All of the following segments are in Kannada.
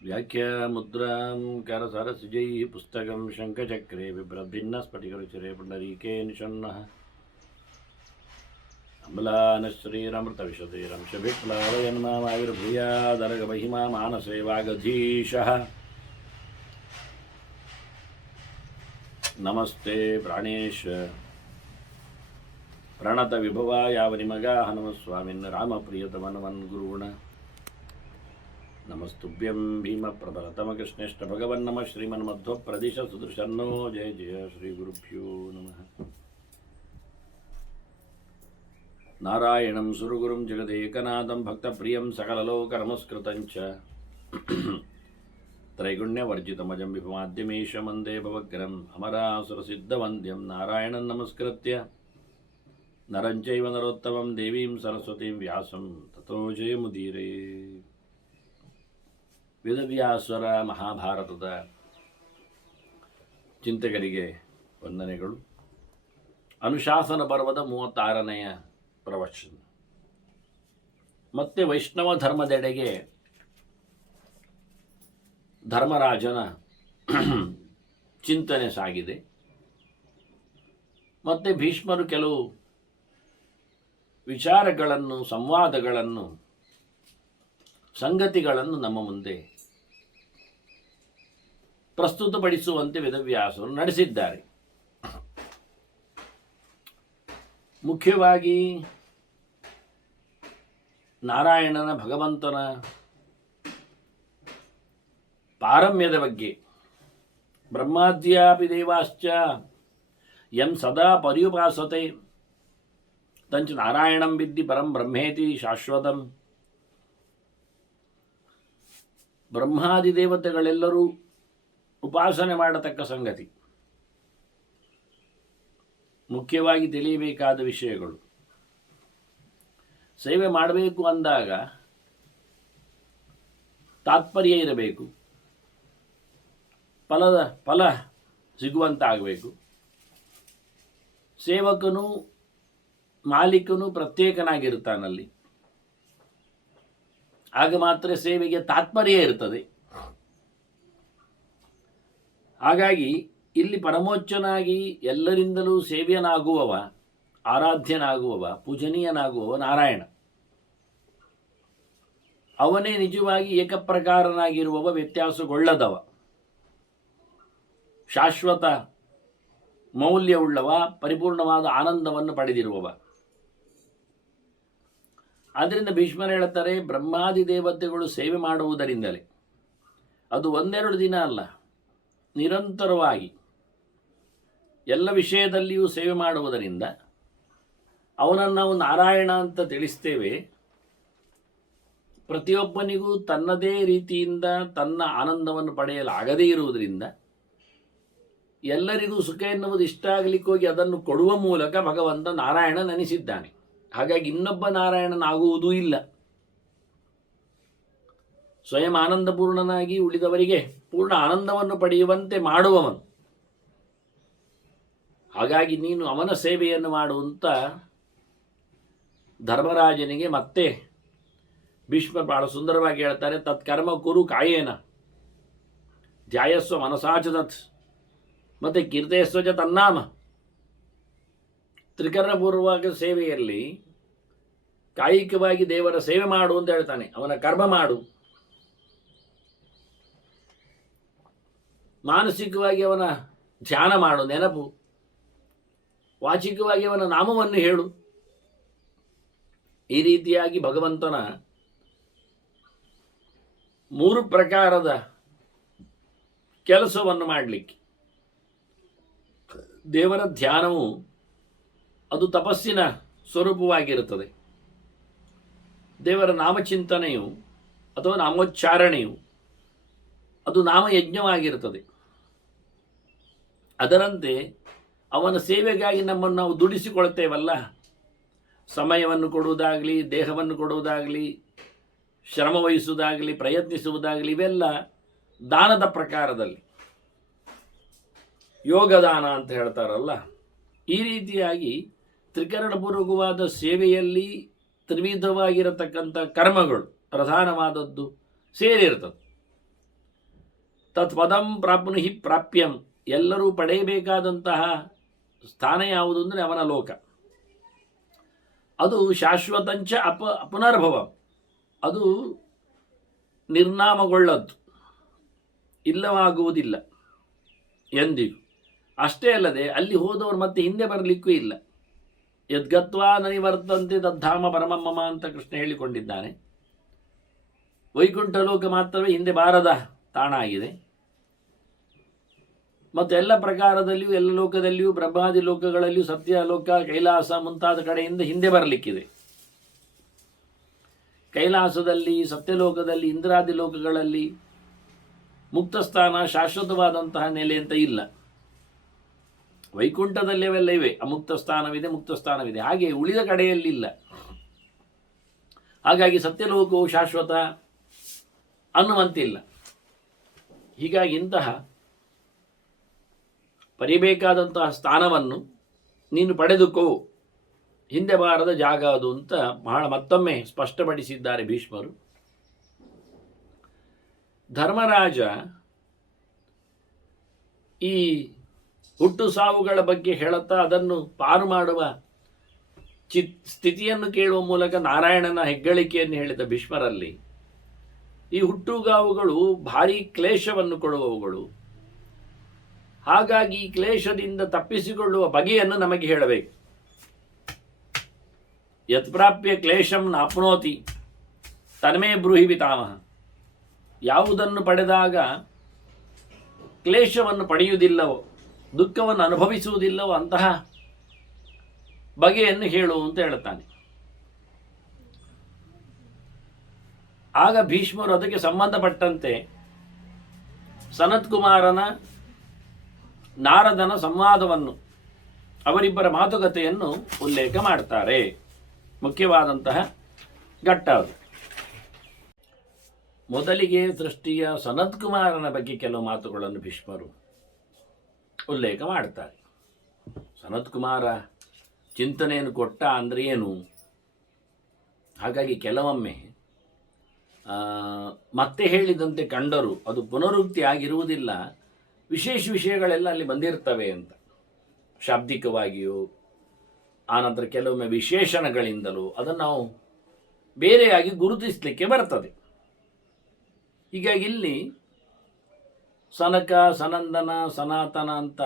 व्याख्यामुद्रां करसरसिजैः पुस्तकं शङ्खचक्रे बिभ्रद्भिन्नस्फटिकरुचिरे पुण्डरीके निषण्णः अम्लानश्रीरमृतविशतेरंशभिप्लावयन्मायुर्भूयादरगमहिमा मानसे वागधीशः नमस्ते प्राणेश प्रणतविभवायावनिमगाः नमः स्वामिन् रामप्रियतमनवन् गुरुगुण नमस्तुभ्यं भीमप्रबलतमकृष्णेष्ट भगवन्नमः श्रीमन्मध्वप्रदिश सुदृशन्नो जय जय श्रीगुरुभ्यो नमः नारायणं सुरगुरुं जगदेकनाथं भक्तप्रियं सकललोकनमस्कृतं च त्रैगुण्यवर्जितमजं विभुमाद्यमीशं वन्दे भवग्रहम् अमरासुरसिद्धवन्द्यं नारायणं नमस्कृत्य नरं चैव नरोत्तमं देवीं सरस्वतीं व्यासं ततो जयमुदीरे. ವೇದವ್ಯಾಸರ ಮಹಾಭಾರತದ ಚಿಂತಕರಿಗೆ ವಂದನೆಗಳು. ಅನುಶಾಸನ ಪರ್ವದ 36ನೆಯ ಪ್ರವಚನ. ಮತ್ತೆ ವೈಷ್ಣವ ಧರ್ಮದೆಡೆಗೆ ಧರ್ಮರಾಜನ ಚಿಂತನೆ ಸಾಗಿದೆ. ಮತ್ತೆ ಭೀಷ್ಮರು ಕೆಲವು ವಿಚಾರಗಳನ್ನು, ಸಂವಾದಗಳನ್ನು, ಸಂಗತಿಗಳನ್ನು ನಮ್ಮ ಮುಂದೆ ಪ್ರಸ್ತುತಪಡಿಸುವಂತೆ ವೇದವ್ಯಾಸರು ನಡೆಸಿದ್ದಾರೆ. ಮುಖ್ಯವಾಗಿ ನಾರಾಯಣನ, ಭಗವಂತನ ಪಾರಮ್ಯದ ಬಗ್ಗೆ, ಬ್ರಹ್ಮಾದ್ಯಾಪಿ ದೇವಾಶ್ಚ ಯಂ ಸದಾ ಪರ್ಯುಪಾಸತೆ ತಂಚ ನಾರಾಯಣಂ ವಿದ್ಧಿ ಪರಂ ಬ್ರಹ್ಮೇತಿ ಶಾಶ್ವತಂ. ಬ್ರಹ್ಮಾದಿ ದೇವತೆಗಳೆಲ್ಲರೂ ಉಪಾಸನೆ ಮಾಡತಕ್ಕ ಸಂಗತಿ. ಮುಖ್ಯವಾಗಿ ತಿಳಿಯಬೇಕಾದ ವಿಷಯಗಳು. ಸೇವೆ ಮಾಡಬೇಕು ಅಂದಾಗ ತಾತ್ಪರ್ಯ ಇರಬೇಕು, ಫಲ ಸಿಗುವಂತಾಗಬೇಕು. ಸೇವಕನು, ಮಾಲೀಕನು ಪ್ರತ್ಯೇಕನಾಗಿರ್ತಾನಲ್ಲಿ. ಆಗ ಮಾತ್ರ ಸೇವೆಗೆ ತಾತ್ಪರ್ಯ ಇರ್ತದೆ. ಹಾಗಾಗಿ ಇಲ್ಲಿ ಪರಮೋಚ್ಚನಾಗಿ ಎಲ್ಲರಿಂದಲೂ ಸೇವ್ಯನಾಗುವವ, ಆರಾಧ್ಯನಾಗುವವ, ಪೂಜನೀಯನಾಗುವವ ನಾರಾಯಣ. ಅವನೇ ನಿಜವಾಗಿ ಏಕಪ್ರಕಾರನಾಗಿರುವವ, ವ್ಯತ್ಯಾಸಗೊಳ್ಳದವ, ಶಾಶ್ವತ ಮೌಲ್ಯವುಳ್ಳವ, ಪರಿಪೂರ್ಣವಾದ ಆನಂದವನ್ನು ಪಡೆದಿರುವವ. ಆದ್ದರಿಂದ ಭೀಷ್ಮರು ಹೇಳುತ್ತಾರೆ, ಬ್ರಹ್ಮಾದಿ ದೇವತೆಗಳು ಸೇವೆ ಮಾಡುವುದರಿಂದಲೇ, ಅದು ಒಂದೆರಡು ದಿನ ಅಲ್ಲ, ನಿರಂತರವಾಗಿ ಎಲ್ಲ ವಿಷಯದಲ್ಲಿಯೂ ಸೇವೆ ಮಾಡುವುದರಿಂದ ಅವನನ್ನು ನಾವು ನಾರಾಯಣ ಅಂತ ತಿಳಿಸ್ತೇವೆ. ಪ್ರತಿಯೊಬ್ಬನಿಗೂ ತನ್ನದೇ ರೀತಿಯಿಂದ ತನ್ನ ಆನಂದವನ್ನು ಪಡೆಯಲಾಗದೇ ಇರುವುದರಿಂದ ಎಲ್ಲರಿಗೂ ಸುಖ ಎನ್ನುವುದು ಇಷ್ಟ ಆಗಲಿಕ್ಕೆ ಹೋಗಿ ಅದನ್ನು ಕೊಡುವ ಮೂಲಕ ಭಗವಂತ ನಾರಾಯಣ ನೆನೆಸಿದ್ದಾನೆ. ಹಾಗಾಗಿ ಇನ್ನೊಬ್ಬ ನಾರಾಯಣನಾಗುವುದೂ ಇಲ್ಲ. ಸ್ವಯಂ ಆನಂದಪೂರ್ಣನಾಗಿ ಉಳಿದವರಿಗೆ ಪೂರ್ಣ ಆನಂದವನ್ನು ಪಡೆಯುವಂತೆ ಮಾಡುವವನು. ಹಾಗಾಗಿ ನೀನು ಅವನ ಸೇವೆಯನ್ನು ಮಾಡುವಂತ ಧರ್ಮರಾಜನಿಗೆ ಮತ್ತೆ ಭೀಷ್ಮ ಬಹಳ ಸುಂದರವಾಗಿ ಹೇಳ್ತಾರೆ, ತತ್ಕರ್ಮ ಕುರು ಕಾಯೇನ ಧ್ಯಾಯಸ್ವ ಮನಸಾಚದತ್ ಮತ್ತೆ ಕೀರ್ತೇಶ್ವಜ ತನ್ನಾಮ. ತ್ರಿಕರ್ಣಪೂರ್ವಕ ಸೇವೆಯಲ್ಲಿ ಕಾಯಿಕವಾಗಿ ದೇವರ ಸೇವೆ ಮಾಡು ಅಂತ ಹೇಳ್ತಾನೆ. ಅವನ ಕರ್ಮ ಮಾಡು, ಮಾನಸಿಕವಾಗಿ ಅವನ ಧ್ಯಾನ ಮಾಡು, ನೆನಪು, ವಾಚಿಕವಾಗಿ ಅವನ ನಾಮವನ್ನು ಹೇಳು. ಈ ರೀತಿಯಾಗಿ ಭಗವಂತನ 3 ಪ್ರಕಾರದ ಕೆಲಸವನ್ನು ಮಾಡಲಿಕ್ಕೆ ದೇವರ ಧ್ಯಾನವು ಅದು ತಪಸ್ಸಿನ ಸ್ವರೂಪವಾಗಿರುತ್ತದೆ. ದೇವರ ನಾಮಚಿಂತನೆಯು ಅಥವಾ ನಾಮೋಚ್ಚಾರಣೆಯು ಅದು ನಾಮಯಜ್ಞವಾಗಿರುತ್ತದೆ. ಅದರಂತೆ ಅವನ ಸೇವೆಗಾಗಿ ನಮ್ಮನ್ನು ನಾವು ದುಡಿಸಿಕೊಳ್ತೇವಲ್ಲ, ಸಮಯವನ್ನು ಕೊಡುವುದಾಗಲಿ, ದೇಹವನ್ನು ಕೊಡುವುದಾಗಲಿ, ಶ್ರಮ ವಹಿಸುವುದಾಗಲಿ, ಪ್ರಯತ್ನಿಸುವುದಾಗಲಿ, ಇವೆಲ್ಲ ದಾನದ ಪ್ರಕಾರದಲ್ಲಿ ಯೋಗದಾನ ಅಂತ ಹೇಳ್ತಾರಲ್ಲ. ಈ ರೀತಿಯಾಗಿ ತ್ರಿಕರಣಪೂರ್ವಕವಾದ ಸೇವೆಯಲ್ಲಿ ತ್ರಿವಿಧವಾಗಿರತಕ್ಕಂಥ ಕರ್ಮಗಳು ಪ್ರಧಾನವಾದದ್ದು ಸೇರಿರ್ತದೆ. ತತ್ ಪದಂ ಪ್ರಾಪ್ನುಹಿ ಪ್ರಾಪ್ಯಂ, ಎಲ್ಲರೂ ಪಡೆಯಬೇಕಾದಂತಹ ಸ್ಥಾನ ಯಾವುದು ಅಂದರೆ ಅವನ ಲೋಕ. ಅದು ಶಾಶ್ವತಂಚ ಪುನರ್ಭವ, ಅದು ನಿರ್ನಾಮಗೊಳ್ಳದ್ದು, ಇಲ್ಲವಾಗುವುದಿಲ್ಲ ಎಂದಿಗೂ. ಅಷ್ಟೇ ಅಲ್ಲದೆ ಅಲ್ಲಿ ಹೋದವರು ಮತ್ತೆ ಹಿಂದೆ ಬರಲಿಕ್ಕೂ ಇಲ್ಲ. ಯದ್ಗತ್ವಾ ನನಿವರ್ತಂತೆ ತದ್ಧಾಮ ಪರಮಮ್ಮಮ ಅಂತ ಕೃಷ್ಣ ಹೇಳಿಕೊಂಡಿದ್ದಾನೆ. ವೈಕುಂಠ ಲೋಕ ಮಾತ್ರವೇ ಹಿಂದೆ ಬಾರದ ತಾಣ ಆಗಿದೆ. ಮತ್ತು ಎಲ್ಲ ಪ್ರಕಾರದಲ್ಲಿಯೂ ಎಲ್ಲ ಲೋಕದಲ್ಲಿಯೂ ಬ್ರಹ್ಮಾದಿ ಲೋಕಗಳಲ್ಲಿಯೂ ಸತ್ಯಲೋಕ, ಕೈಲಾಸ ಮುಂತಾದ ಕಡೆಯಿಂದ ಹಿಂದೆ ಬರಲಿಕ್ಕಿದೆ. ಕೈಲಾಸದಲ್ಲಿ, ಸತ್ಯಲೋಕದಲ್ಲಿ, ಇಂದ್ರಾದಿ ಲೋಕಗಳಲ್ಲಿ ಮುಕ್ತಸ್ಥಾನ, ಶಾಶ್ವತವಾದಂತಹ ನೆಲೆ ಅಂತ ಇಲ್ಲ. ವೈಕುಂಠದಲ್ಲಿ ಅವೆಲ್ಲ ಇವೆ, ಅಮುಕ್ತ ಸ್ಥಾನವಿದೆ, ಮುಕ್ತ ಸ್ಥಾನವಿದೆ. ಹಾಗೆ ಉಳಿದ ಕಡೆಯಲ್ಲಿಲ್ಲ. ಹಾಗಾಗಿ ಸತ್ಯಲೋಕವು ಶಾಶ್ವತ ಅನ್ನುವಂತಿಲ್ಲ. ಹೀಗಾಗಿ ಇಂತಹ ಪಡಿಬೇಕಾದಂತಹ ಸ್ಥಾನವನ್ನು ನೀನು ಪಡೆದುಕೋ, ಹಿಂದೆ ಬಾರದ ಜಾಗ ಅದು ಅಂತ ಬಹಳ ಮತ್ತೊಮ್ಮೆ ಸ್ಪಷ್ಟಪಡಿಸಿದ್ದಾರೆ ಭೀಷ್ಮರು. ಧರ್ಮರಾಜ ಈ ಹುಟ್ಟು ಸಾವುಗಳ ಬಗ್ಗೆ ಹೇಳುತ್ತಾ ಅದನ್ನು ಪಾರು ಮಾಡುವ ಸ್ಥಿತಿಯನ್ನು ಕೇಳುವ ಮೂಲಕ ನಾರಾಯಣನ ಹೆಗ್ಗಳಿಕೆಯನ್ನು ಹೇಳಿದ ಭೀಷ್ಮರಲ್ಲಿ ಈ ಹುಟ್ಟುಗಾವುಗಳು ಭಾರಿ ಕ್ಲೇಶವನ್ನು ಕೊಡುವವುಗಳು. ಹಾಗಾಗಿ ಈ ಕ್ಲೇಶದಿಂದ ತಪ್ಪಿಸಿಕೊಳ್ಳುವ ಬಗೆಯನ್ನು ನಮಗೆ ಹೇಳಬೇಕು. ಯತ್ಪ್ರಾಪ್ಯ ಕ್ಲೇಶಂ ನಾಪ್ನೋತಿ ತನ್ಮೇ ಬ್ರೂಹಿ ಪಿತಾಮಹ. ಯಾವುದನ್ನು ಪಡೆದಾಗ ಕ್ಲೇಶವನ್ನು ಪಡೆಯುವುದಿಲ್ಲವೋ, ದುಃಖವನ್ನು ಅನುಭವಿಸುವುದಿಲ್ಲವೋ ಅಂತಹ ಬಗೆಯನ್ನು ಹೇಳು ಅಂತ ಹೇಳುತ್ತಾನೆ. ಆಗ ಭೀಷ್ಮರು ಅದಕ್ಕೆ ಸಂಬಂಧಪಟ್ಟಂತೆ ಸನತ್ಕುಮಾರನ ನಾರದನ ಸಂವಾದವನ್ನು, ಅವರಿಬ್ಬರ ಮಾತುಕತೆಯನ್ನು ಉಲ್ಲೇಖ ಮಾಡ್ತಾರೆ. ಮುಖ್ಯವಾದಂತಹ ಘಟ್ಟ ಅದು. ಮೊದಲಿಗೆ ಸೃಷ್ಟಿಯ ಸನತ್ಕುಮಾರನ ಬಗ್ಗೆ ಕೆಲವು ಮಾತುಗಳನ್ನು ಭೀಷ್ಮರು ಉಲ್ಲೇಖ ಮಾಡ್ತಾರೆ. ಸನತ್ಕುಮಾರ ಚಿಂತನೆಯನ್ನು ಕೊಟ್ಟ ಅಂದರೆ ಏನು? ಹಾಗಾಗಿ ಕೆಲವೊಮ್ಮೆ ಮತ್ತೆ ಹೇಳಿದಂತೆ ಕಂಡರೂ ಅದು ಪುನರುಕ್ತಿ ಆಗಿರುವುದಿಲ್ಲ, ವಿಶೇಷ ವಿಷಯಗಳೆಲ್ಲ ಅಲ್ಲಿ ಬಂದಿರ್ತವೆ ಅಂತ. ಶಾಬ್ದಿಕವಾಗಿಯೂ ಆನಂತರ ಕೆಲವೊಮ್ಮೆ ವಿಶೇಷಣಗಳಿಂದಲೂ ಅದನ್ನು ನಾವು ಬೇರೆಯಾಗಿ ಗುರುತಿಸಲಿಕ್ಕೆ ಬರ್ತದೆ. ಹೀಗಾಗಿ ಇಲ್ಲಿ ಸನಕ, ಸನಂದನ, ಸನಾತನ ಅಂತ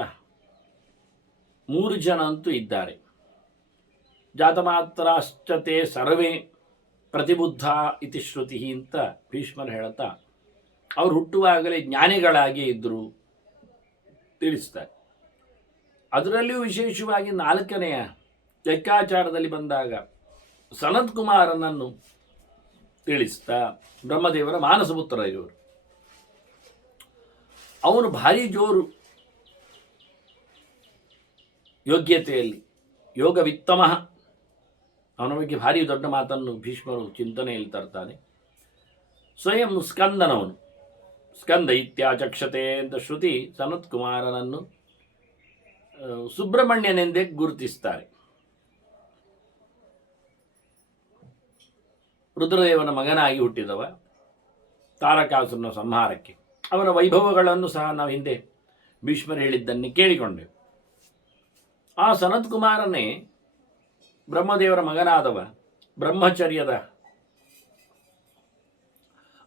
3 ಜನ ಅಂತೂ ಇದ್ದಾರೆ. ಜಾತಮಾತ್ರಾಶ್ಚತೆ ಸರ್ವೇ ಪ್ರತಿಬುದ್ಧ ಇತಿ ಶ್ರುತಿ ಅಂತ ಭೀಷ್ಮರು ಹೇಳುತ್ತಾ ಅವರು ಹುಟ್ಟುವಾಗಲೇ ಜ್ಞಾನಿಗಳಾಗಿ ಇದ್ದರು ತಿಳಿಸ್ತಾರೆ. ಅದರಲ್ಲಿಯೂ ವಿಶೇಷವಾಗಿ 4ನೆಯ ಲೆಕ್ಕಾಚಾರದಲ್ಲಿ ಬಂದಾಗ ಸನತ್ಕುಮಾರನನ್ನು ತಿಳಿಸ್ತಾ ಬ್ರಹ್ಮದೇವರ ಮಾನಸಪುತ್ರ ಇವರು. ಅವನು ಭಾರಿ ಜೋರು ಯೋಗ್ಯತೆಯಲ್ಲಿ, ಯೋಗವಿತ್ತಮ. ಅವನ ಬಗ್ಗೆ ಭಾರಿ ದೊಡ್ಡ ಮಾತನ್ನು ಭೀಷ್ಮರು ಚಿಂತನೆಯಲ್ಲಿ ತರ್ತಾನೆ. ಸ್ವಯಂ ಸ್ಕಂದನವನು, ಸ್ಕಂದ ಇತ್ಯಾಚಕ್ಷತೆ ಅಂತ ಶ್ರುತಿ ಸನತ್ಕುಮಾರನನ್ನು ಸುಬ್ರಹ್ಮಣ್ಯನೆಂದೇ ಗುರುತಿಸ್ತಾರೆ. ರುದ್ರದೇವನ ಮಗನಾಗಿ ಹುಟ್ಟಿದವ, ತಾರಕಾಸುರನ ಸಂಹಾರಕ್ಕೆ. ಅವನ ವೈಭವಗಳನ್ನು ಸಹ ನಾವು ಹಿಂದೆ ಭೀಷ್ಮರು ಹೇಳಿದ್ದನ್ನೇ ಕೇಳಿಕೊಂಡೆವು. ಆ ಸನತ್ಕುಮಾರನೇ ಬ್ರಹ್ಮದೇವರ ಮಗನಾದವ, ಬ್ರಹ್ಮಚರ್ಯದ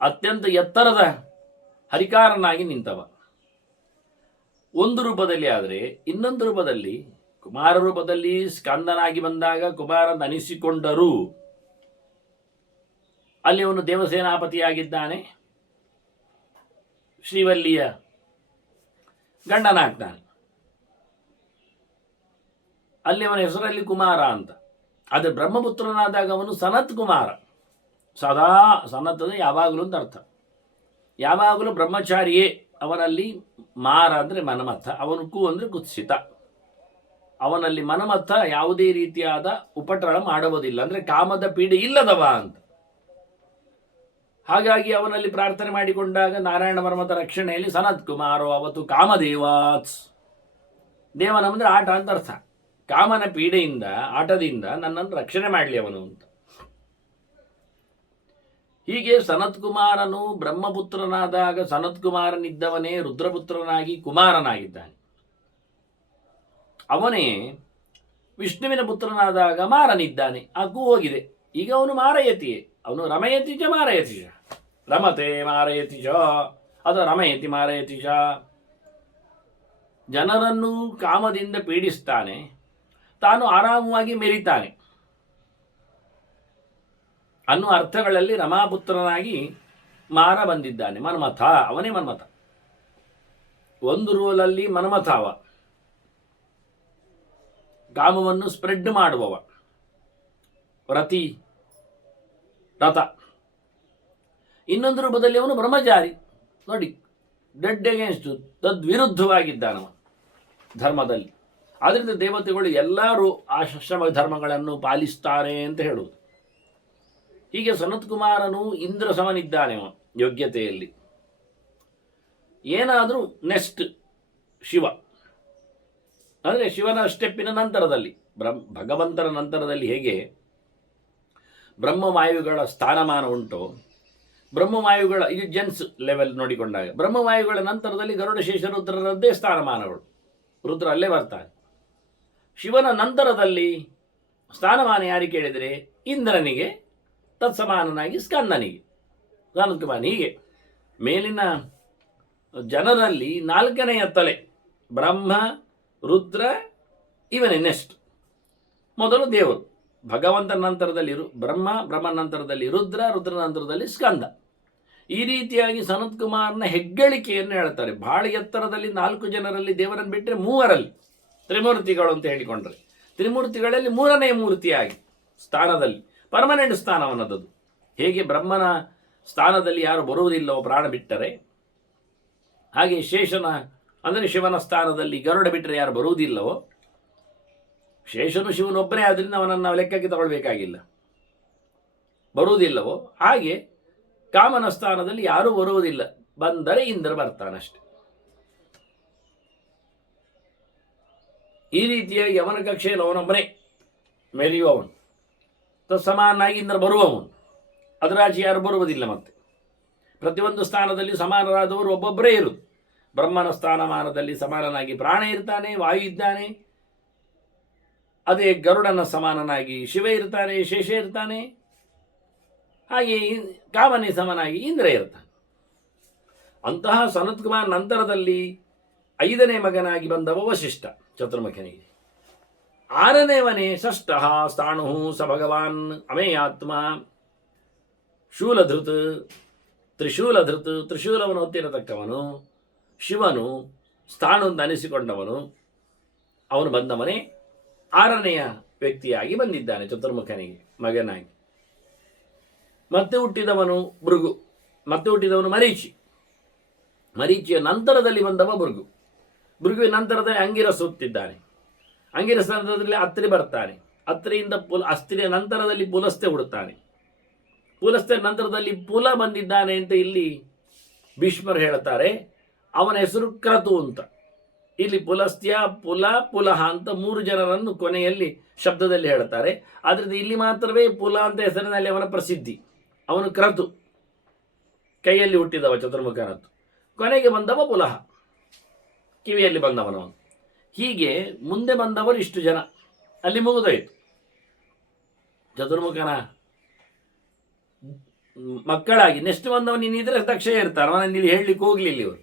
ಅತ್ಯಂತ ಎತ್ತರದ ಹರಿಕಾರನಾಗಿ ನಿಂತವ. ಒಂದು ರೂಪದಲ್ಲಿ. ಆದರೆ ಇನ್ನೊಂದು ರೂಪದಲ್ಲಿ, ಕುಮಾರ ರೂಪದಲ್ಲಿ ಸ್ಕಂದನಾಗಿ ಬಂದಾಗ ಕುಮಾರನ ಅನಿಸಿಕೊಂಡರೂ ಅಲ್ಲಿ ಅವನು ದೇವಸೇನಾಪತಿಯಾಗಿದ್ದಾನೆ, ಶ್ರೀವಲ್ಲಿಯ ಗಂಡನಾಗ್ತಾನೆ. ಅಲ್ಲಿ ಅವನ ಹೆಸರಲ್ಲಿ ಕುಮಾರ ಅಂತ. ಆದರೆ ಬ್ರಹ್ಮಪುತ್ರನಾದಾಗ ಅವನು ಸನತ್ ಕುಮಾರ. ಸದಾ ಸನತ್ ಅಂದರೆ ಯಾವಾಗಲೂ ಅಂತ ಅರ್ಥ. ಯಾವಾಗಲೂ ಬ್ರಹ್ಮಚಾರಿಯೇ. ಅವನಲ್ಲಿ ಮಾರ ಅಂದರೆ ಮನಮಥ, ಅವನು ಕು ಅಂದರೆ ಕುತ್ಸಿತ. ಅವನಲ್ಲಿ ಮನಮಥ ಯಾವುದೇ ರೀತಿಯಾದ ಉಪಟಳ ಮಾಡುವುದಿಲ್ಲ, ಅಂದರೆ ಕಾಮದ ಪೀಡೆ ಇಲ್ಲದವ ಅಂತ. ಹಾಗಾಗಿ ಅವನಲ್ಲಿ ಪ್ರಾರ್ಥನೆ ಮಾಡಿಕೊಂಡಾಗ ನಾರಾಯಣ ವರ್ಮದ ರಕ್ಷಣೆಯಲ್ಲಿ ಸನತ್ ಕುಮಾರೋ ಅವತ್ತು ಕಾಮದೇವಾತ್ಸ್. ದೇವನಂದ್ರೆ ಆಟ ಅಂತ ಅರ್ಥ. ಕಾಮನ ಪೀಡೆಯಿಂದ, ಆಟದಿಂದ ನನ್ನನ್ನು ರಕ್ಷಣೆ ಮಾಡಲಿ ಅವನು ಅಂತ. ಹೀಗೆ ಸನತ್ಕುಮಾರನು ಬ್ರಹ್ಮಪುತ್ರನಾದಾಗ ಸನತ್ಕುಮಾರನಿದ್ದವನೇ ರುದ್ರಪುತ್ರನಾಗಿ ಕುಮಾರನಾಗಿದ್ದಾನೆ. ಅವನೇ ವಿಷ್ಣುವಿನ ಪುತ್ರನಾದಾಗ ಮಾರನಿದ್ದಾನೆ. ಅಕ್ಕೂ ಹೋಗಿದೆ. ಈಗ ಅವನು ಮಾರಯತಿಯೇ. ಅವನು ರಮಯತಿ ಚ ಮಾರಯತಿ ಚ. ರಮತೆ ಮಾರಯತಿ ಚ ಅಥವಾ ರಮಯತಿ ಮಾರಯತಿ ಚ. ಜನರನ್ನು ಕಾಮದಿಂದ ಪೀಡಿಸ್ತಾನೆ, ತಾನು ಆರಾಮವಾಗಿ ಮೆರಿತಾನೆ ಅನ್ನುವ ಅರ್ಥಗಳಲ್ಲಿ ರಮಾಪುತ್ರನಾಗಿ ಮಾರ ಬಂದಿದ್ದಾನೆ. ಮನ್ಮಥ, ಅವನೇ ಮನ್ಮಥ. ಒಂದು ರೋಲಲ್ಲಿ ಮನ್ಮಥ ಅವ, ಕಾಮವನ್ನು ಸ್ಪ್ರೆಡ್ ಮಾಡುವವ, ರತಿ ರಥ. ಇನ್ನೊಂದು ರೂಪದಲ್ಲಿ ಅವನು ಬ್ರಹ್ಮಚಾರಿ. ನೋಡಿ, ಡೆಡ್ ಅಗೇನ್ಸ್ಟ್, ತದ್ವಿರುದ್ಧವಾಗಿದ್ದಾನವ ಧರ್ಮದಲ್ಲಿ. ಆದ್ದರಿಂದ ದೇವತೆಗಳು ಎಲ್ಲರೂ ಆಶ್ರಮ ಧರ್ಮಗಳನ್ನು ಪಾಲಿಸ್ತಾರೆ ಅಂತ ಹೇಳುವುದು. ಹೀಗೆ ಸನತ್ಕುಮಾರನು ಇಂದ್ರ ಸಮನಿದ್ದಾನೆ ಯೋಗ್ಯತೆಯಲ್ಲಿ. ಏನಾದರೂ ನೆಕ್ಸ್ಟ್ ಶಿವ ಅಂದರೆ ಶಿವನ ಸ್ಟೆಪ್ಪಿನ ನಂತರದಲ್ಲಿ, ಭಗವಂತನ ನಂತರದಲ್ಲಿ ಹೇಗೆ ಬ್ರಹ್ಮವಾಯುಗಳ ಸ್ಥಾನಮಾನ ಉಂಟು, ಬ್ರಹ್ಮವಾಯುಗಳ ಇದು ಜೆನ್ಸ್ ಲೆವೆಲ್ ನೋಡಿಕೊಂಡಾಗ, ಬ್ರಹ್ಮವಾಯುಗಳ ನಂತರದಲ್ಲಿ ಗರುಡ ಶೇಷರುದ್ರರದ್ದೇ ಸ್ಥಾನಮಾನಗಳು. ರುದ್ರ ಅಲ್ಲೇ ಬರ್ತಾನೆ. ಶಿವನ ನಂತರದಲ್ಲಿ ಸ್ಥಾನಮಾನ ಯಾರಿಗೆ ಕೇಳಿದರೆ ಇಂದ್ರನಿಗೆ, ತತ್ಸಮಾನನಾಗಿ ಸ್ಕಂದನಿಗೆ, ಸನತ್ಕುಮಾರ. ಹೀಗೆ ಮೇಲಿನ ಜನರಲ್ಲಿ ನಾಲ್ಕನೆಯ ತಲೆ ಬ್ರಹ್ಮ, ರುದ್ರ, ಇವನೇ ನೆಕ್ಸ್ಟ್. ಮೊದಲು ದೇವರು, ಭಗವಂತನ ನಂತರದಲ್ಲಿ ಬ್ರಹ್ಮ, ಬ್ರಹ್ಮನ ನಂತರದಲ್ಲಿ ರುದ್ರ, ರುದ್ರ ನಂತರದಲ್ಲಿ ಸ್ಕಂದ. ಈ ರೀತಿಯಾಗಿ ಸನತ್ಕುಮಾರನ ಹೆಗ್ಗಳಿಕೆಯನ್ನು ಹೇಳ್ತಾರೆ. ಬಹಳ ಎತ್ತರದಲ್ಲಿ 4 ಜನರಲ್ಲಿ ದೇವರನ್ನು ಬಿಟ್ಟರೆ 3ರಲ್ಲಿ ತ್ರಿಮೂರ್ತಿಗಳು ಅಂತ ಹೇಳಿಕೊಂಡ್ರೆ, ತ್ರಿಮೂರ್ತಿಗಳಲ್ಲಿ 3ನೇ ಮೂರ್ತಿಯಾಗಿ ಸ್ಥಾನದಲ್ಲಿ ಪರ್ಮನೆಂಟ್ ಸ್ಥಾನವನ್ನದದು. ಹೇಗೆ ಬ್ರಹ್ಮನ ಸ್ಥಾನದಲ್ಲಿ ಯಾರು ಬರುವುದಿಲ್ಲವೋ ಪ್ರಾಣ ಬಿಟ್ಟರೆ, ಹಾಗೆ ಶೇಷನ ಅಂದರೆ ಶಿವನ ಸ್ಥಾನದಲ್ಲಿ ಗರುಡ ಬಿಟ್ಟರೆ ಯಾರು ಬರುವುದಿಲ್ಲವೋ, ಶೇಷನು ಶಿವನೊಬ್ಬನೇ ಆದ್ದರಿಂದ ಅವನನ್ನು ನಾವು ಲೆಕ್ಕಕ್ಕೆ ತಗೊಳ್ಬೇಕಾಗಿಲ್ಲ, ಬರುವುದಿಲ್ಲವೋ, ಹಾಗೆ ಕಾಮನ ಸ್ಥಾನದಲ್ಲಿ ಯಾರೂ ಬರುವುದಿಲ್ಲ. ಬಂದರೆ ಇಂದ್ರ ಬರ್ತಾನಷ್ಟೆ. ಈ ರೀತಿಯಾಗಿ ಅವನ ಕಕ್ಷೆಯಲ್ಲಿ ಅವನೊಬ್ಬನೇ ಮೆರೆಯುವವನು, ತತ್ಸಮಾನಾಗಿ ಇಂದ್ರ ಬರುವವನು. ಅದರಾಚೆ ಯಾರು ಬರುವುದಿಲ್ಲ. ಮತ್ತೆ ಪ್ರತಿಯೊಂದು ಸ್ಥಾನದಲ್ಲಿ ಸಮಾನರಾದವರು ಒಬ್ಬೊಬ್ಬರೇ ಇರುವುದು. ಬ್ರಹ್ಮನ ಸ್ಥಾನಮಾನದಲ್ಲಿ ಸಮಾನನಾಗಿ ಪ್ರಾಣ ಇರ್ತಾನೆ, ವಾಯು ಇದ್ದಾನೆ. ಅದೇ ಗರುಡನ ಸಮಾನನಾಗಿ ಶಿವ ಇರ್ತಾನೆ, ಶೇಷ ಇರ್ತಾನೆ. ಹಾಗೆ ಕಾಮನೆ ಸಮನಾಗಿ ಇಂದ್ರ ಇರ್ತಾನೆ. ಅಂತಹ ಸನತ್ಕುಮಾರ್ ನಂತರದಲ್ಲಿ 5ನೇ ಮಗನಾಗಿ ಬಂದವ ವಶಿಷ್ಠ ಚತುರ್ಮುಖನಿಗೆ. 6ನೇವನೇ ಷಷ್ಠ ಸ್ಥಾಣು ಸ ಭಗವಾನ್ ಅಮೇಯಾತ್ಮ ಶೂಲಧೃತ್ ತ್ರಿಶೂಲಧೃತ್. ತ್ರಿಶೂಲವನ್ನು ಹೊತ್ತಿರತಕ್ಕವನು ಶಿವನು, ಸ್ಥಾಣು ಅಂತ ಅನಿಸಿಕೊಂಡವನು. ಅವನು ಬಂದವನೇ 6ನೆಯ ವ್ಯಕ್ತಿಯಾಗಿ ಬಂದಿದ್ದಾನೆ ಚತುರ್ಮುಖನಿಗೆ ಮಗನಾಗಿ. ಮತ್ತೆ ಹುಟ್ಟಿದವನು ಭೃಗು, ಮತ್ತೆ ಹುಟ್ಟಿದವನು ಮರೀಚಿ. ಮರೀಚಿಯ ನಂತರದಲ್ಲಿ ಬಂದವ ಭೃಗು. ಭೃಗುವಿನ ನಂತರದಲ್ಲಿ ಅಂಗಿರಸ್ ಹುಟ್ಟಿದ್ದಾನೆ. ಅಂಗಿರಸ್ ನಂತರದಲ್ಲಿ ಅತ್ರಿ ಬರ್ತಾನೆ. ಅತ್ರಿಯಿಂದ ಅಸ್ತ್ರಿಯ ನಂತರದಲ್ಲಿ ಪುಲಸ್ತ್ಯ ಹುಡುತ್ತಾನೆ. ಪುಲಸ್ತ್ಯ ನಂತರದಲ್ಲಿ ಪುಲ ಬಂದಿದ್ದಾನೆ ಅಂತ ಇಲ್ಲಿ ಭೀಷ್ಮರು ಹೇಳುತ್ತಾರೆ. ಅವನ ಹೆಸರು ಕ್ರತು ಅಂತ. ಇಲ್ಲಿ ಪುಲಸ್ತ್ಯ, ಪುಲ, ಪುಲಹ ಅಂತ 3 ಜನರನ್ನು ಕೊನೆಯಲ್ಲಿ ಶಬ್ದದಲ್ಲಿ ಹೇಳುತ್ತಾರೆ. ಆದ್ದರಿಂದ ಇಲ್ಲಿ ಮಾತ್ರವೇ ಪುಲ ಅಂತ ಹೆಸರಿನಲ್ಲಿ ಅವನ ಪ್ರಸಿದ್ಧಿ. ಅವನು ಕ್ರತು, ಕೈಯಲ್ಲಿ ಹುಟ್ಟಿದವ ಚತುರ್ಮುಖನತ್ತು. ಕೊನೆಗೆ ಬಂದವ ಪುಲಹ, ಕಿವಿಯಲ್ಲಿ ಬಂದವನವನು. ಹೀಗೆ ಮುಂದೆ ಬಂದವರು ಇಷ್ಟು ಜನ. ಅಲ್ಲಿ ಮುಗಿದೋಯ್ತು. ಚತುರ್ಮುಖನ ಮಕ್ಕಳಾಗಿ ನೆಕ್ಸ್ಟ್ ಬಂದವನು ಇನ್ನಿದ್ರೆ ದಕ್ಷ ಇರ್ತಾನೆ. ಅವನನ್ನು ಇಲ್ಲಿ ಹೇಳಲಿಕ್ಕೆ ಹೋಗ್ಲಿಲ್ಲ ಇವರು.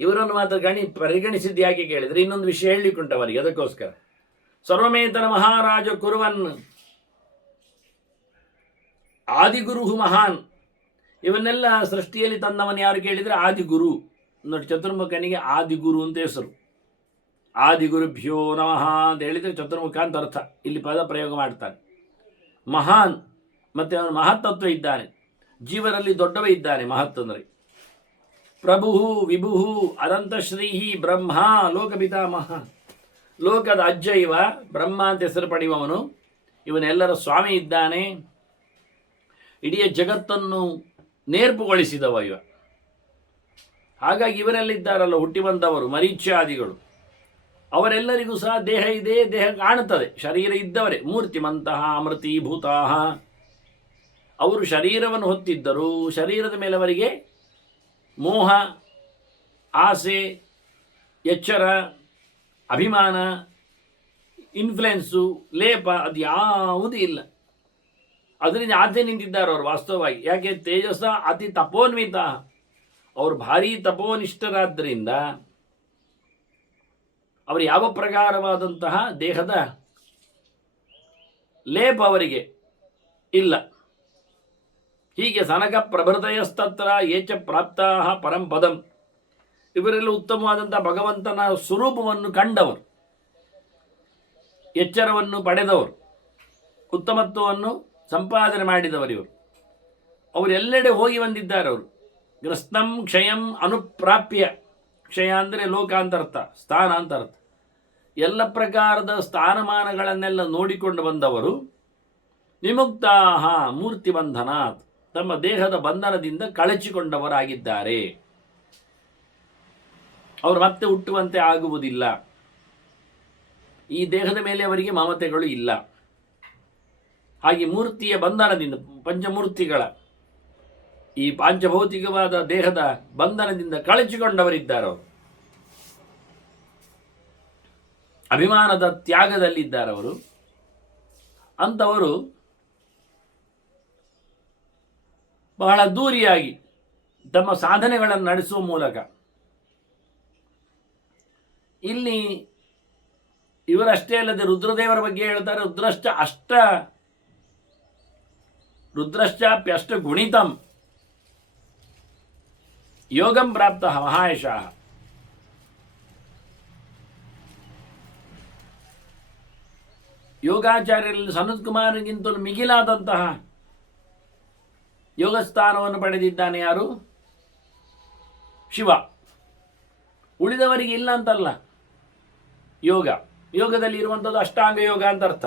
ಇವರನ್ನು ಮಾತ್ರ ಪರಿಗಣಿಸಿದ್ದು ಯಾಕೆ ಕೇಳಿದರೆ, ಇನ್ನೊಂದು ವಿಷಯ ಹೇಳಲಿಕ್ಕುಂಟು ಅವರಿಗೆ. ಅದಕ್ಕೋಸ್ಕರ ಸರ್ವಮೇತನ ಮಹಾರಾಜ ಕುರುವನ್ ಆದಿಗುರು ಮಹಾನ್. ಇವನ್ನೆಲ್ಲ ಸೃಷ್ಟಿಯಲ್ಲಿ ತಂದವನು ಯಾರು ಕೇಳಿದರೆ ಆದಿಗುರು. ನೋಡಿ, ಚತುರ್ಮುಖನಿಗೆ ಆದಿಗುರು ಅಂತ ಹೆಸರು. ಆದಿಗುರುಭ್ಯೋ ನಮಃ ಅಂತ ಹೇಳಿದರೆ ಚತುರ್ಮುಖ ಅಂತ ಅರ್ಥ. ಇಲ್ಲಿ ಪದ ಪ್ರಯೋಗ ಮಾಡ್ತಾನೆ. ಮಹಾನ್, ಮತ್ತು ಅವನು ಮಹತ್ತತ್ವ ಇದ್ದಾನೆ. ಜೀವರಲ್ಲಿ ದೊಡ್ಡವ ಇದ್ದಾನೆ. ಮಹತ್ ಅಂದರೆ ಪ್ರಭು ವಿಭು ಅನಂತಶ್ರೀಹಿ ಬ್ರಹ್ಮ ಲೋಕಪಿತಾಮಹ. ಲೋಕದ ಅಜ್ಜ ಇವ, ಬ್ರಹ್ಮ ಅಂತ ಹೆಸರು ಪಡೆಯುವವನು. ಇವನೆಲ್ಲರ ಸ್ವಾಮಿ ಇದ್ದಾನೆ. ಇಡೀ ಜಗತ್ತನ್ನು ನೇರ್ಪುಗೊಳಿಸಿದವ ಇವ. ಹಾಗಾಗಿ ಇವರೆಲ್ಲಿದ್ದಾರಲ್ಲ ಹುಟ್ಟಿ ಬಂದವರು ಮರೀಚ್ಯಾದಿಗಳು, ಅವರೆಲ್ಲರಿಗೂ ಸಹ ದೇಹ ಇದೆ, ದೇಹ ಕಾಣುತ್ತದೆ, ಶರೀರ ಇದ್ದವರೇ. ಮೂರ್ತಿಮಂತಹ ಅಮೃತೀಭೂತಾಹ. ಅವರು ಶರೀರವನ್ನು ಹೊತ್ತಿದ್ದರು. ಶರೀರದ ಮೇಲೆ ಅವರಿಗೆ ಮೋಹ, ಆಸೆ, ಎಚ್ಚರ, ಅಭಿಮಾನ, ಇನ್ಫ್ಲುಯೆನ್ಸು, ಲೇಪ ಅದು ಯಾವುದೂ ಇಲ್ಲ. ಅದರಿಂದ ಆಚೆ ನಿಂತಿದ್ದಾರೆ ಅವರು ವಾಸ್ತವವಾಗಿ. ಯಾಕೆ? ತೇಜಸ್ಸ ಅತಿ ತಪೋನ್ವಿತ, ಅವರು ಭಾರೀ ತಪೋನಿಷ್ಠರಾದ್ದರಿಂದ ಅವರು ಯಾವ ಪ್ರಕಾರವಾದಂತಹ ದೇಹದ ಲೇಪ ಅವರಿಗೆ ಇಲ್ಲ. ಹೀಗೆ ಸನಕ ಪ್ರಭೃತಯಸ್ತತ್ರ ಏಚ ಪ್ರಾಪ್ತಾ ಪರಂಪದಂ, ಇವರೆಲ್ಲ ಉತ್ತಮವಾದಂಥ ಭಗವಂತನ ಸ್ವರೂಪವನ್ನು ಕಂಡವರು, ಎಚ್ಚರವನ್ನು ಪಡೆದವರು, ಉತ್ತಮತ್ವವನ್ನು ಸಂಪಾದನೆ ಮಾಡಿದವರು ಇವರು. ಅವರೆಲ್ಲೆಡೆ ಹೋಗಿ ಬಂದಿದ್ದಾರೆ. ಅವರು ಗ್ರಸ್ತಂ ಕ್ಷಯಂ ಅನುಪ್ರಾಪ್ಯ, ಕ್ಷಯ ಅಂದರೆ ಲೋಕ ಅಂತ ಅರ್ಥ, ಸ್ಥಾನ ಅಂತ ಅರ್ಥ. ಎಲ್ಲ ಪ್ರಕಾರದ ಸ್ಥಾನಮಾನಗಳನ್ನೆಲ್ಲ ನೋಡಿಕೊಂಡು ಬಂದವರು ವಿಮುಕ್ತಾ ಮೂರ್ತಿ ಬಂಧನಾತ್, ತಮ್ಮ ದೇಹದ ಬಂಧನದಿಂದ ಕಳಚಿಕೊಂಡವರಾಗಿದ್ದಾರೆ. ಅವರು ಮತ್ತೆ ಹುಟ್ಟುವಂತೆ ಆಗುವುದಿಲ್ಲ. ಈ ದೇಹದ ಮೇಲೆ ಅವರಿಗೆ ಮಮತೆಗಳು ಇಲ್ಲ. ಹಾಗೆ ಮೂರ್ತಿಯ ಬಂಧನದಿಂದ, ಪಂಚಮೂರ್ತಿಗಳ ಈ ಪಾಂಚಭೌತಿಕವಾದ ದೇಹದ ಬಂಧನದಿಂದ ಕಳಚಿಕೊಂಡವರಿದ್ದಾರೆ. ಅವರು ಅಭಿಮಾನದ ತ್ಯಾಗದಲ್ಲಿದ್ದಾರೆ ಅವರು. ಅಂಥವರು ಬಹಳ ದೂರಿಯಾಗಿ ತಮ್ಮ ಸಾಧನೆಗಳನ್ನು ನಡೆಸುವ ಮೂಲಕ, ಇಲ್ಲಿ ಇವರಷ್ಟೇ ಅಲ್ಲದೆ ರುದ್ರದೇವರ ಬಗ್ಗೆ ಹೇಳ್ತಾರೆ. ರುದ್ರಶ್ಚಾಪ್ಯಷ್ಟ ಗುಣಿತಂ ಯೋಗಂ ಪ್ರಾಪ್ತ ಮಹಾಯಶಃ. ಯೋಗಾಚಾರ್ಯರಲ್ಲಿ ಸನತ್ ಕುಮಾರನಿಗಿಂತಲೂ ಮಿಗಿಲಾದಂತಹ ಯೋಗಸ್ಥಾನವನ್ನು ಪಡೆದಿದ್ದಾನೆ ಯಾರು? ಶಿವ. ಉಳಿದವರಿಗೆ ಇಲ್ಲ ಅಂತಲ್ಲ. ಯೋಗದಲ್ಲಿ ಇರುವಂಥದ್ದು ಅಷ್ಟಾಂಗ ಯೋಗ ಅಂತ ಅರ್ಥ.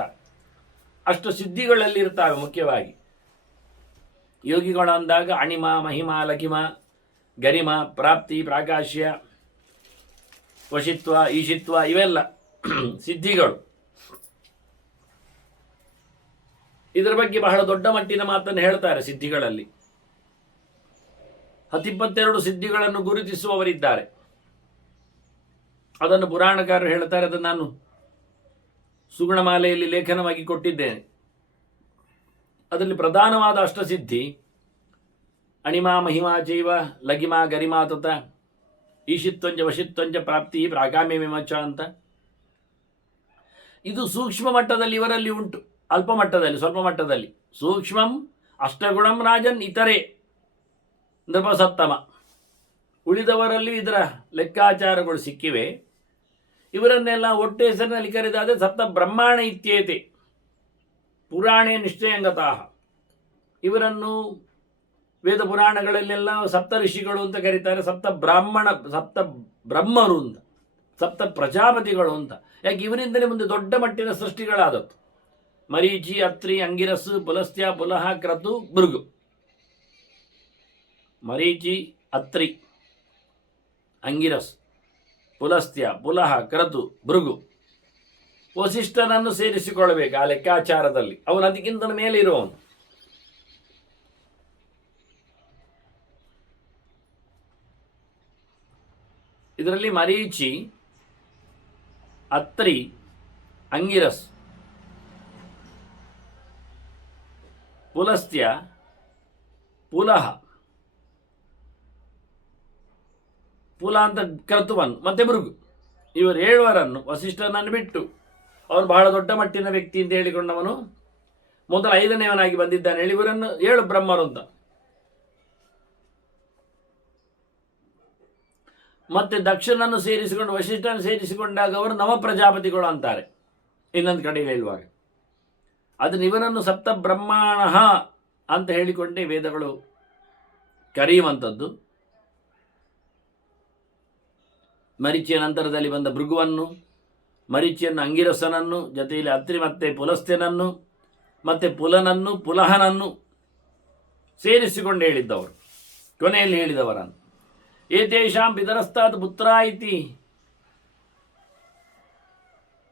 ಅಷ್ಟು ಸಿದ್ಧಿಗಳಲ್ಲಿ ಇರ್ತಾವೆ ಮುಖ್ಯವಾಗಿ. ಯೋಗಿಗಳು ಅಂದಾಗ ಅಣಿಮ, ಮಹಿಮಾ, ಲಘಿಮ, ಗರಿಮ, ಪ್ರಾಪ್ತಿ, ಪ್ರಾಕಾಶ್ಯ, ವಶಿತ್ವ, ಈಶಿತ್ವ ಇವೆಲ್ಲ ಸಿದ್ಧಿಗಳು. ಇದರ ಬಗ್ಗೆ ಬಹಳ ದೊಡ್ಡ ಮಟ್ಟಿನ ಮಾತನ್ನು ಹೇಳ್ತಾರೆ ಸಿದ್ಧಿಗಳಲ್ಲಿ. 22 ಸಿದ್ಧಿಗಳನ್ನು ಗುರುತಿಸುವವರಿದ್ದಾರೆ. ಅದನ್ನು ಪುರಾಣಕಾರರು ಹೇಳ್ತಾರೆ. ಅದನ್ನು ನಾನು ಸುಗುಣಮಾಲೆಯಲ್ಲಿ ಲೇಖನವಾಗಿ ಕೊಟ್ಟಿದ್ದೇನೆ. ಅದರಲ್ಲಿ ಪ್ರಧಾನವಾದ ಅಷ್ಟಸಿದ್ಧಿ ಅಣಿಮಾ, ಮಹಿಮಾ ಚೈವ, ಲಘಿಮಾ, ಗರಿಮಾ ತತ ಈಶಿತ್ವಂಚ ವಶಿತ್ವಂಚ ಪ್ರಾಪ್ತಿ ಪ್ರಾಗಾಮ್ಯ ವಿಮಚ ಅಂತ. ಇದು ಸೂಕ್ಷ್ಮ ಮಟ್ಟದಲ್ಲಿ ಇವರಲ್ಲಿ ಉಂಟು. ಅಲ್ಪ ಮಟ್ಟದಲ್ಲಿ, ಸ್ವಲ್ಪ ಮಟ್ಟದಲ್ಲಿ. ಸೂಕ್ಷ್ಮಂ ಅಷ್ಟಗುಣಂ ರಾಜನ್ ಇತರೆ ನೃಪಸತ್ತಮ. ಉಳಿದವರಲ್ಲಿ ಇದರ ಲೆಕ್ಕಾಚಾರಗಳು ಸಿಕ್ಕಿವೆ. ಇವರನ್ನೆಲ್ಲ ಒಟ್ಟು ಹೆಸರಿನಲ್ಲಿ ಕರೆದಾದರೆ ಸಪ್ತ ಬ್ರಹ್ಮಾಣ ಇತ್ಯೇತೆ ಪುರಾಣೇ ನಿಶ್ಚಯಂಗತಃ. ಇವರನ್ನು ವೇದ ಪುರಾಣಗಳಲ್ಲೆಲ್ಲ ಸಪ್ತ ಋಷಿಗಳು ಅಂತ ಕರೀತಾರೆ. ಸಪ್ತ ಬ್ರಹ್ಮರು ಅಂತ, ಸಪ್ತ ಪ್ರಜಾಪತಿಗಳು ಅಂತ. ಯಾಕೆ? ಇವರಿಂದಲೇ ಮುಂದೆ ದೊಡ್ಡ ಮಟ್ಟಿನ ಸೃಷ್ಟಿಗಳಾದದ್ದು. ಮರೀಚಿ, ಅತ್ರಿ, ಅಂಗಿರಸ್, ಪುಲಸ್ತ್ಯ, ಪುಲಹ, ಕ್ರತು, ಭೃಗು. ಮರೀಚಿ, ಅತ್ರಿ, ಅಂಗಿರಸ್, ಪುಲಸ್ತ್ಯ, ಪುಲಹ, ಕ್ರತು, ಭೃಗು. ವಸಿಷ್ಠನನ್ನು ಸೇರಿಸಿಕೊಳ್ಳಬೇಕು ಆ ಲೆಕ್ಕಾಚಾರದಲ್ಲಿ. ಅವನು ಅದಕ್ಕಿಂತ ಮೇಲೆ ಇರುವವನು. ಇದರಲ್ಲಿ ಮರೀಚಿ, ಅತ್ರಿ, ಅಂಗಿರಸ್, ಪುಲಸ್ತ್ಯ, ಪುಲಹ, ಪುಲ ಅಂತ ಕ್ರತುವನ್ನು ಮತ್ತೆ ಭೃಗು, ಇವರು 7 ವಸಿಷ್ಠನನ್ನು ಬಿಟ್ಟು, ಅವನು ಬಹಳ ದೊಡ್ಡ ಮಟ್ಟಿನ ವ್ಯಕ್ತಿ ಅಂತ ಹೇಳಿಕೊಂಡವನು ಮೊದಲ 5ನೇವನಾಗಿ ಬಂದಿದ್ದಾನೆ ಹೇಳಿ ಇವರನ್ನು 7 ಬ್ರಹ್ಮರು ಅಂತ. ಮತ್ತೆ ದಕ್ಷನನ್ನು ಸೇರಿಸಿಕೊಂಡು ವಶಿಷ್ಠನ ಸೇರಿಸಿಕೊಂಡಾಗ ಅವರು ನವ ಪ್ರಜಾಪತಿಗಳು ಅಂತಾರೆ ಇನ್ನೊಂದು ಕಡೆ ಹೇಳುವಾಗ. ಅದನ್ನು ಇವನನ್ನು ಸಪ್ತ ಬ್ರಹ್ಮಾಣ ಅಂತ ಹೇಳಿಕೊಂಡೇ ವೇದಗಳು ಕರೆಯುವಂಥದ್ದು. ಮರೀಚಿಯ ನಂತರದಲ್ಲಿ ಬಂದ ಭೃಗುವನ್ನು, ಮರೀಚಿಯನ್ನು, ಅಂಗಿರಸನನ್ನು, ಜೊತೆಯಲ್ಲಿ ಅತ್ರಿ ಮತ್ತೆ ಪುಲಸ್ತ್ಯನನ್ನು, ಮತ್ತೆ ಪುಲನನ್ನು, ಪುಲಹನನ್ನು ಸೇರಿಸಿಕೊಂಡು ಹೇಳಿದ್ದವರು. ಕೊನೆಯಲ್ಲಿ ಹೇಳಿದವರನ್ನು ಏತೇಷಾಂ ಪಿತರಸ್ತಾತ್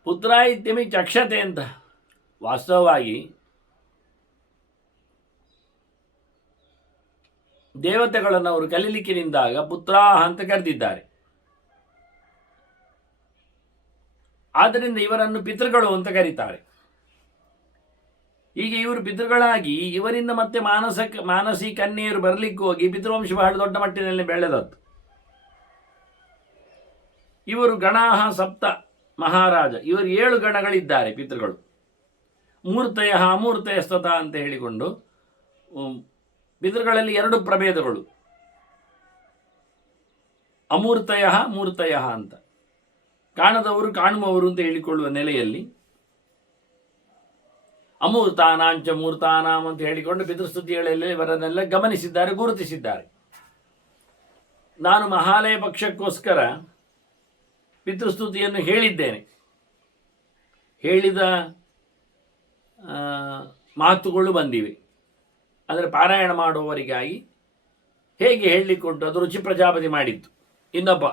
ಪುತ್ರ ಇತ್ಯಮಿ ಚಕ್ಷತೆ ಅಂತ. ವಾಸ್ತವವಾಗಿ ದೇವತೆಗಳನ್ನು ಅವರು ಕಲೀಲಿಕ್ಕೆ ನಿಂದಾಗ ಪುತ್ರ ಅಂತ ಕರೆದಿದ್ದಾರೆ. ಆದ್ದರಿಂದ ಇವರನ್ನು ಪಿತೃಗಳು ಅಂತ ಕರೀತಾರೆ. ಈಗ ಇವರು ಪಿತೃಗಳಾಗಿ ಇವರಿಂದ ಮತ್ತೆ ಮಾನಸಿ ಕನ್ಯೆಯರು ಬರಲಿಕ್ಕೆ ಹೋಗಿ ಪಿತೃವಂಶ ಬಹಳ ದೊಡ್ಡ ಮಟ್ಟಿನಲ್ಲಿ ಬೆಳೆದದ್ದು. ಇವರು ಗಣಾಹ ಸಪ್ತ ಮಹಾರಾಜ, ಇವರು 7 ಗಣಗಳಿದ್ದಾರೆ ಪಿತೃಗಳು. ಮೂರ್ತಯ ಅಮೂರ್ತಯ ಸ್ತತ ಅಂತ ಹೇಳಿಕೊಂಡು ಪಿತೃಗಳಲ್ಲಿ 2 ಪ್ರಭೇದಗಳು, ಅಮೂರ್ತಯ ಮೂರ್ತಯ ಅಂತ. ಕಾಣದವರು ಕಾಣುವವರು ಅಂತ ಹೇಳಿಕೊಳ್ಳುವ ನೆಲೆಯಲ್ಲಿ ಅಮೂರ್ತಾನಾಂಚ ಮೂರ್ತಾನಾಂ ಅಂತ ಹೇಳಿಕೊಂಡು ಪಿತೃಸ್ತುತಿಗಳಲ್ಲಿ ಇವರನ್ನೆಲ್ಲ ಗಮನಿಸಿದ್ದಾರೆ, ಗುರುತಿಸಿದ್ದಾರೆ. ನಾನು ಮಹಾಲಯ ಪಕ್ಷಕ್ಕೋಸ್ಕರ ಪಿತೃಸ್ತುತಿಯನ್ನು ಹೇಳಿದ್ದೇನೆ. ಹೇಳಿದ ಮಾತುಗಳು ಬಂದಿವೆ. ಅಂದರೆ ಪಾರಾಯಣ ಮಾಡುವವರಿಗಾಗಿ ಹೇಗೆ ಹೇಳಲಿಕ್ಕುಂಟು, ಅದು ರುಚಿ ಪ್ರಜಾಪತಿ ಮಾಡಿತ್ತು, ಇನ್ನೊಬ್ಬ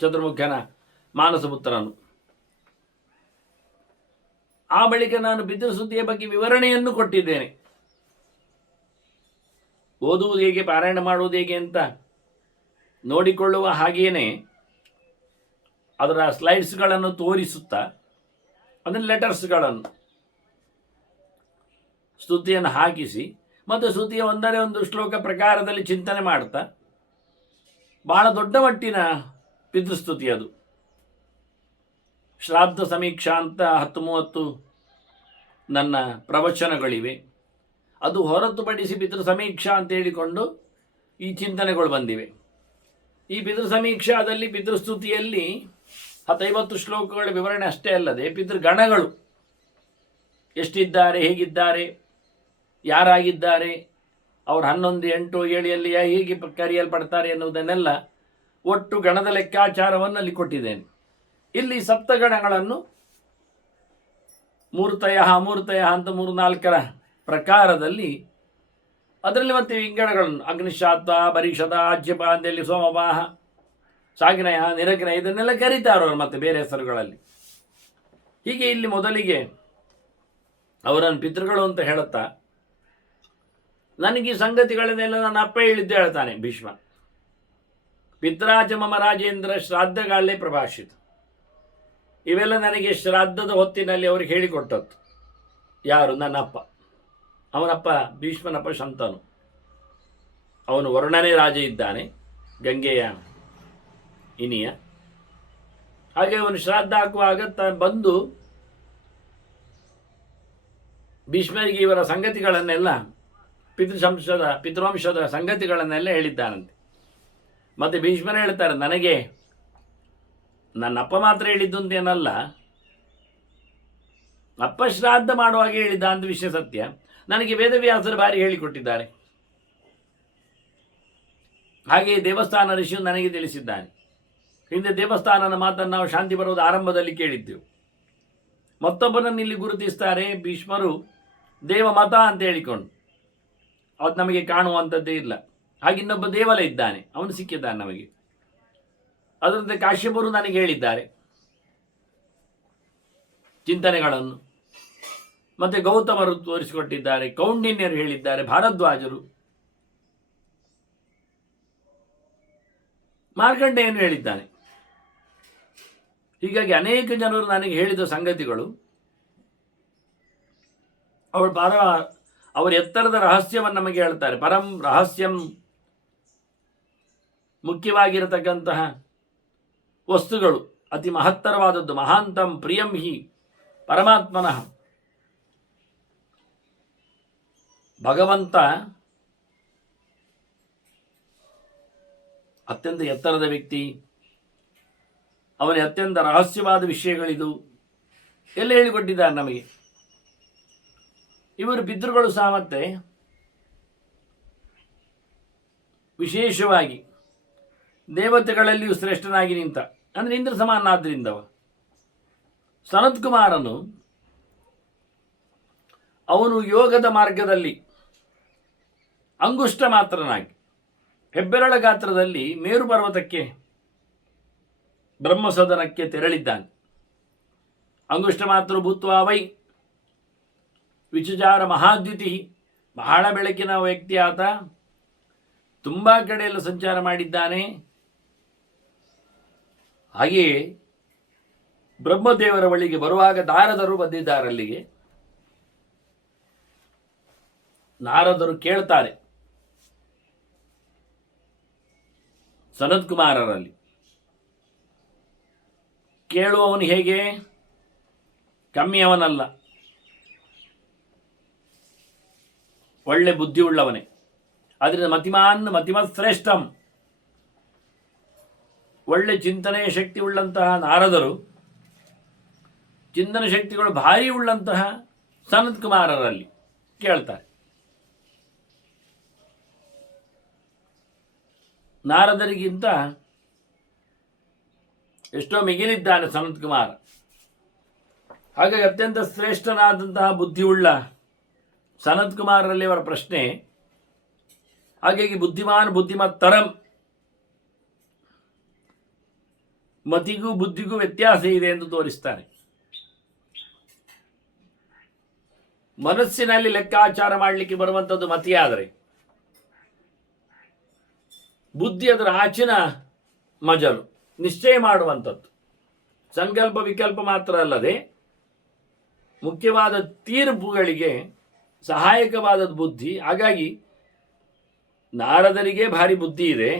ಚತುರ್ಮುಖನ ಮಾನಸಪುತ್ರನು. ಆ ಬಳಿಕ ನಾನು ಪಿತೃಸ್ತುತಿಯ ಬಗ್ಗೆ ವಿವರಣೆಯನ್ನು ಕೊಟ್ಟಿದ್ದೇನೆ. ಓದುವುದು ಹೇಗೆ, ಪಾರಾಯಣ ಮಾಡುವುದು ಹೇಗೆ ಅಂತ ನೋಡಿಕೊಳ್ಳುವ ಹಾಗೆಯೇ ಅದರ ಸ್ಲೈಡ್ಸ್ಗಳನ್ನು ತೋರಿಸುತ್ತಾ ಅದನ್ನು ಲೆಟರ್ಸ್ಗಳನ್ನು ಸ್ತುತಿಯನ್ನು ಹಾಕಿಸಿ ಮತ್ತು ಸ್ತುತಿಯ ಒಂದರೇ ಒಂದು ಶ್ಲೋಕ ಪ್ರಕಾರದಲ್ಲಿ ಚಿಂತನೆ ಮಾಡ್ತಾ ಬಹಳ ದೊಡ್ಡ ಮಟ್ಟಿನ ಪಿತೃಸ್ತುತಿ ಅದು. ಶ್ರಾದ್ದ ಸಮೀಕ್ಷಾ ಅಂತ 10-30 ನನ್ನ ಪ್ರವಚನಗಳಿವೆ. ಅದು ಹೊರತುಪಡಿಸಿ ಪಿತೃ ಸಮೀಕ್ಷಾ ಅಂತ ಹೇಳಿಕೊಂಡು ಈ ಚಿಂತನೆಗಳು ಬಂದಿವೆ. ಈ ಪಿತೃ ಸಮೀಕ್ಷಾದಲ್ಲಿ ಪಿತೃಸ್ತುತಿಯಲ್ಲಿ 50 ಶ್ಲೋಕಗಳ ವಿವರಣೆ ಅಷ್ಟೇ ಅಲ್ಲದೆ ಪಿತೃಗಣಗಳು ಎಷ್ಟಿದ್ದಾರೆ, ಹೇಗಿದ್ದಾರೆ, ಯಾರಾಗಿದ್ದಾರೆ, ಅವರು 11, 8, 7 ಹೇಗೆ ಕರೆಯಲ್ಪಡ್ತಾರೆ ಎನ್ನುವುದನ್ನೆಲ್ಲ ಒಟ್ಟು ಗಣದ ಲೆಕ್ಕಾಚಾರವನ್ನು ಅಲ್ಲಿ ಕೊಟ್ಟಿದ್ದೇನೆ. ಇಲ್ಲಿ ಸಪ್ತಗಣಗಳನ್ನು ಮೂರ್ತಯ ಅಮೂರ್ತಯ ಅಂತ 3-4 ಪ್ರಕಾರದಲ್ಲಿ, ಅದರಲ್ಲಿ ಮತ್ತೆ ವಿಂಗಡಗಳನ್ನು ಅಗ್ನಿಶಾತ, ಬರೀಷದ, ಆಜ್ಯಪ ಅಂತೇಳಿ ಸೋಮವಾಹ, ಸಾಗ್ನಯ, ನಿರಗ್ನಯ ಇದನ್ನೆಲ್ಲ ಕರೀತಾರವರು ಮತ್ತೆ ಬೇರೆ ಹೆಸರುಗಳಲ್ಲಿ. ಹೀಗೆ ಇಲ್ಲಿ ಮೊದಲಿಗೆ ಅವರನ್ನು ಪಿತೃಗಳು ಅಂತ ಹೇಳುತ್ತಾ ನನಗೆ ಈ ಸಂಗತಿಗಳನ್ನೆಲ್ಲ ನನ್ನ ಅಪ್ಪ ಹೇಳಿದ್ದು ಹೇಳ್ತಾನೆ ಭೀಷ್ಮ. ಪಿತ್ರಾಜ ಮಮ ರಾಜೇಂದ್ರ ಶ್ರಾದ್ದಗಾಳೆ ಪ್ರಭಾಷಿತ. ಇವೆಲ್ಲ ನನಗೆ ಶ್ರಾದ್ದದ ಹೊತ್ತಿನಲ್ಲಿ ಅವ್ರಿಗೆ ಹೇಳಿಕೊಟ್ಟದ್ದು. ಯಾರು? ನನ್ನಪ್ಪ. ಅವನಪ್ಪ ಭೀಷ್ಮನಪ್ಪ ಶಂತನು. ಅವನು ವರುಣನೇ ರಾಜ ಇದ್ದಾನೆ, ಗಂಗೆಯ ಇನಿಯ. ಹಾಗೆ ಅವನು ಶ್ರಾದ್ದ ಹಾಕುವಾಗ ಬಂದು ಭೀಷ್ಮರಿಗೆ ಇವರ ಸಂಗತಿಗಳನ್ನೆಲ್ಲ ಪಿತೃವಂಶದ ಸಂಗತಿಗಳನ್ನೆಲ್ಲ ಹೇಳಿದ್ದಾನಂತೆ. ಮತ್ತೆ ಭೀಷ್ಮರು ಹೇಳ್ತಾರೆ, ನನಗೆ ನನ್ನಪ್ಪ ಮಾತ್ರ ಹೇಳಿದ್ದು ಅಂತೇನಲ್ಲ, ಅಪ್ಪ ಶ್ರಾದ್ದ ಮಾಡುವಾಗ ಹೇಳಿದ್ದ ಅಂತ ವಿಷಯ ಸತ್ಯ. ನನಗೆ ವೇದವ್ಯಾಸರು ಬಾರಿ ಹೇಳಿಕೊಟ್ಟಿದ್ದಾರೆ. ಹಾಗೆಯೇ ದೇವಸ್ಥಾನ ಋಷಿಯು ನನಗೆ ತಿಳಿಸಿದ್ದಾನೆ. ಹಿಂದೆ ದೇವಸ್ಥಾನದ ಮಾತನ್ನು ನಾವು ಶಾಂತಿ ಬರುವುದು ಆರಂಭದಲ್ಲಿ ಕೇಳಿದ್ದೆವು. ಮತ್ತೊಬ್ಬನನ್ನು ಇಲ್ಲಿ ಗುರುತಿಸ್ತಾರೆ ಭೀಷ್ಮರು, ದೇವ ಮತ ಅಂತ ಹೇಳಿಕೊಂಡು. ಅದು ನಮಗೆ ಕಾಣುವಂಥದ್ದೇ ಇಲ್ಲ. ಹಾಗೆ ಇನ್ನೊಬ್ಬ ದೇವಲ ಇದ್ದಾನೆ, ಅವನು ಸಿಕ್ಕಿದ್ದಾನೆ ನಮಗೆ. ಅದರಂತೆ ಕಾಶ್ಯಪರು ನನಗೆ ಹೇಳಿದ್ದಾರೆ ಚಿಂತನೆಗಳನ್ನು. ಮತ್ತೆ ಗೌತಮರು ತೋರಿಸಿಕೊಟ್ಟಿದ್ದಾರೆ, ಕೌಂಡಿನ್ಯರು ಹೇಳಿದ್ದಾರೆ, ಭಾರದ್ವಾಜರು, ಮಾರ್ಕಂಡೇಯನು ಹೇಳಿದ್ದಾನೆ. ಹೀಗಾಗಿ ಅನೇಕ ಜನರು ನನಗೆ ಹೇಳಿದ ಸಂಗತಿಗಳು ಅವರ ಎತ್ತರದ ರಹಸ್ಯವನ್ನು ನಮಗೆ ಹೇಳ್ತಾರೆ. ಪರಂ ರಹಸ್ಯಂ, ಮುಖ್ಯವಾಗಿರತಕ್ಕಂತಹ ವಸ್ತುಗಳು, ಅತಿ ಮಹತ್ತರವಾದದ್ದು. ಮಹಾಂತಂ ಪ್ರಿಯಂ ಹಿ ಪರಮಾತ್ಮನಃ. ಭಗವಂತ ಅತ್ಯಂತ ಎತ್ತರದ ವ್ಯಕ್ತಿ, ಅವನ ಅತ್ಯಂತ ರಹಸ್ಯವಾದ ವಿಷಯಗಳಿದು ಎಲ್ಲ ಹೇಳಿಕೊಟ್ಟಿದ್ದಾರೆ ನಮಗೆ. ಇವರು ಪಿತೃಗಳು ಸಹ ಮತ್ತೆ ವಿಶೇಷವಾಗಿ ದೇವತೆಗಳಲ್ಲಿಯೂ ಶ್ರೇಷ್ಠನಾಗಿ ನಿಂತ, ಅಂದರೆ ಇಂದ್ರ ಸಮಾನಾದ್ರಿಂದವ ಸನತ್ ಕುಮಾರನು. ಅವನು ಯೋಗದ ಮಾರ್ಗದಲ್ಲಿ ಅಂಗುಷ್ಟ ಮಾತ್ರನಾಗಿ ಹೆಬ್ಬೆರಳ ಗಾತ್ರದಲ್ಲಿ ಮೇರು ಪರ್ವತಕ್ಕೆ ಬ್ರಹ್ಮಸದನಕ್ಕೆ ತೆರಳಿದ್ದಾನೆ. ಅಂಗುಷ್ಟ ಮಾತ್ರ ಭೂತ್ವಾ ವೈ ವಿಚಚಾರ ಮಹಾದ್ಯುತಿ. ಬಹಳ ಬೆಳಕಿನ ವ್ಯಕ್ತಿ ಆತ. ತುಂಬ ಕಡೆಯಲ್ಲ ಸಂಚಾರ ಮಾಡಿದ್ದಾನೆ. ಹಾಗೆಯೇ ಬ್ರಹ್ಮದೇವರ ಬಳಿಗೆ ಬರುವಾಗ ನಾರದರು ಬಂದಿದ್ದಾರೆ ಅಲ್ಲಿಗೆ. ನಾರದರು ಕೇಳ್ತಾರೆ ಸನತ್ ಕುಮಾರರಲ್ಲಿ. ಕೇಳುವವನು ಹೇಗೆ? ಕಮ್ಮಿಯವನಲ್ಲ, ಒಳ್ಳೆ ಬುದ್ಧಿ ಉಳ್ಳವನೇ. ಅದರಿಂದ ಮತಿಮತ್ ಶ್ರೇಷ್ಠಂ, ಒಳ್ಳೆ ಚಿಂತನೆಯ ಶಕ್ತಿ ಉಳ್ಳಂತಹ ನಾರದರು, ಚಿಂತನ ಶಕ್ತಿಗಳು ಭಾರಿ ಉಳ್ಳಂತಹ ಸನತ್ ಕುಮಾರರಲ್ಲಿ ಕೇಳ್ತಾರೆ. ನಾರದರಿಗಿಂತ ಎಷ್ಟೋ ಮಿಗಿಲಿದ್ದಾನೆ ಸನತ್ ಕುಮಾರ. ಹಾಗಾಗಿ ಅತ್ಯಂತ ಶ್ರೇಷ್ಠನಾದಂತಹ ಬುದ್ಧಿಯುಳ್ಳ ಸನತ್ ಕುಮಾರರಲ್ಲಿ ಅವರ ಪ್ರಶ್ನೆ. ಹಾಗಾಗಿ ಬುದ್ಧಿಮತ್ತರಂ, ಮತಿಗೂ ಬುದ್ಧಿಗೂ ವ್ಯತ್ಯಾಸ ಇದೆ ಎಂದು ತೋರಿಸ್ತಾರೆ. ಮನಸ್ಸಿನಲ್ಲಿ ಲೆಕ್ಕಾಚಾರ ಮಾಡಲಿಕ್ಕೆ ಬರುವಂಥದ್ದು ಮತಿಯಾದರೆ, ಬುದ್ಧಿ ಅದರ ಆಚಿನ ಮಜಲು, ನಿಶ್ಚಯ ಮಾಡುವಂಥದ್ದು. ಸಂಕಲ್ಪ ವಿಕಲ್ಪ ಮಾತ್ರ ಅಲ್ಲದೆ ಮುಖ್ಯವಾದ ತೀರ್ಪುಗಳಿಗೆ ಸಹಾಯಕವಾದದ್ದು ಬುದ್ಧಿ. ಹಾಗಾಗಿ ನಾರದರಿಗೆ ಭಾರಿ ಬುದ್ಧಿ ಇದೆ.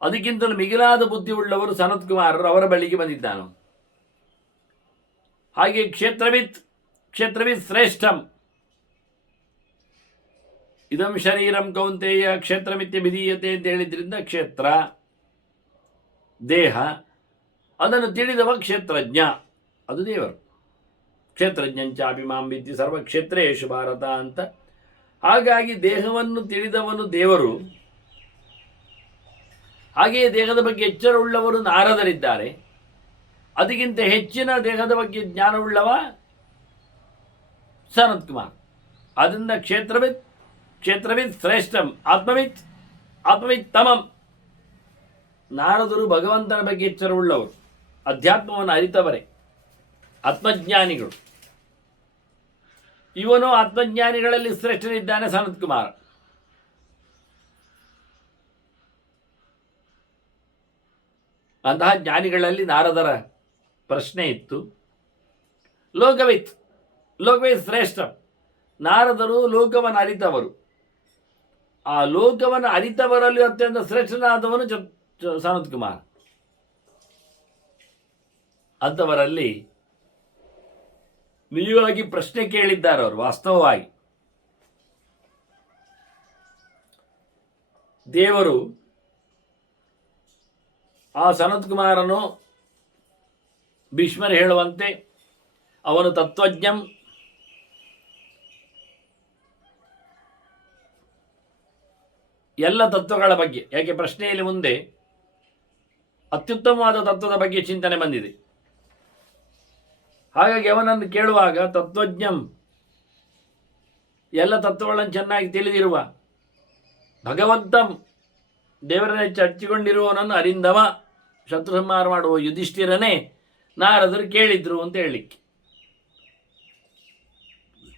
ಅದಕ್ಕಿಂತಲೂ ಮಿಗಿಲಾದ ಬುದ್ಧಿ ಉಳ್ಳವರು ಸನತ್ ಕುಮಾರರು, ಅವರ ಬಳಿಗೆ ಬಂದಿದ್ದಾನು. ಹಾಗೆ ಕ್ಷೇತ್ರವಿತ್ ಶ್ರೇಷ್ಠಂ, ಇದಂ ಶರೀರಂ ಕೌಂತೆಯ ಕ್ಷೇತ್ರಮಿತ್ಯ ವಿಧೀಯತೆ ಅಂತ ಹೇಳಿದ್ರಿಂದ ಕ್ಷೇತ್ರ ದೇಹ, ಅದನ್ನು ತಿಳಿದವ ಕ್ಷೇತ್ರಜ್ಞ, ಅದು ದೇವರು. ಕ್ಷೇತ್ರಜ್ಞಂಚಾಪಿ ಮಾಂ ವಿದ್ಧಿ ಸರ್ವಕ್ಷೇತ್ರೇಷು ಭಾರತ ಅಂತ. ಹಾಗಾಗಿ ದೇಹವನ್ನು ತಿಳಿದವನು ದೇವರು. ಹಾಗೆಯೇ ದೇಹದ ಬಗ್ಗೆ ಎಚ್ಚರವುಳ್ಳವರು ನಾರದರಿದ್ದಾರೆ. ಅದಕ್ಕಿಂತ ಹೆಚ್ಚಿನ ದೇಹದ ಬಗ್ಗೆ ಜ್ಞಾನವುಳ್ಳವ ಸನತ್ ಕುಮಾರ್. ಆದ್ದರಿಂದ ಕ್ಷೇತ್ರವಿತ್ ಶ್ರೇಷ್ಠಂ, ಆತ್ಮವಿತ್ ತಮಂ. ನಾರದರು ಭಗವಂತನ ಬಗ್ಗೆ ಎಚ್ಚರವುಳ್ಳವರು, ಅಧ್ಯಾತ್ಮವನ್ನು ಅರಿತವರೇ, ಆತ್ಮಜ್ಞಾನಿಗಳು. ಇವನು ಆತ್ಮಜ್ಞಾನಿಗಳಲ್ಲಿ ಶ್ರೇಷ್ಠನಿದ್ದಾನೆ ಸನತ್ ಕುಮಾರ್. ಅಂತಹ ಜ್ಞಾನಿಗಳಲ್ಲಿ ನಾರದರ ಪ್ರಶ್ನೆ ಇತ್ತು. ಲೋಕವಿತ್ ಶ್ರೇಷ್ಠ, ನಾರದರು ಲೋಕವನ್ನು ಅರಿತವರು. ಆ ಲೋಕವನ್ನು ಅರಿತವರಲ್ಲಿ ಅತ್ಯಂತ ಶ್ರೇಷ್ಠನಾದವನು ಸನತ್ ಕುಮಾರ್. ಅಂಥವರಲ್ಲಿ ನಿಜವಾಗಿ ಪ್ರಶ್ನೆ ಕೇಳಿದ್ದಾರೆ ಅವರು. ವಾಸ್ತವವಾಗಿ ದೇವರು ಆ ಸನತ್ ಕುಮಾರನು ಭೀಷ್ಮರು ಹೇಳುವಂತೆ ಅವನು ತತ್ವಜ್ಞಂ, ಎಲ್ಲ ತತ್ವಗಳ ಬಗ್ಗೆ. ಯಾಕೆ ಪ್ರಶ್ನೆಯಲ್ಲಿ ಮುಂದೆ ಅತ್ಯುತ್ತಮವಾದ ತತ್ವದ ಬಗ್ಗೆ ಚಿಂತನೆ ಬಂದಿದೆ. ಹಾಗಾಗಿ ಅವನನ್ನು ಕೇಳುವಾಗ ತತ್ವಜ್ಞಂ, ಎಲ್ಲ ತತ್ವಗಳನ್ನು ಚೆನ್ನಾಗಿ ತಿಳಿದಿರುವ, ಭಗವಂತಂ, ದೇವರನ್ನೇ ಚರ್ಚಿಕೊಂಡಿರುವವನನ್ನು ಅರಿಂದವ, ಶತ್ರು ಸಂಹಾರ ಮಾಡುವ ಯುಧಿಷ್ಠಿರನೇ ನಾರದರು ಕೇಳಿದ್ರು ಅಂತ ಹೇಳಲಿಕ್ಕೆ.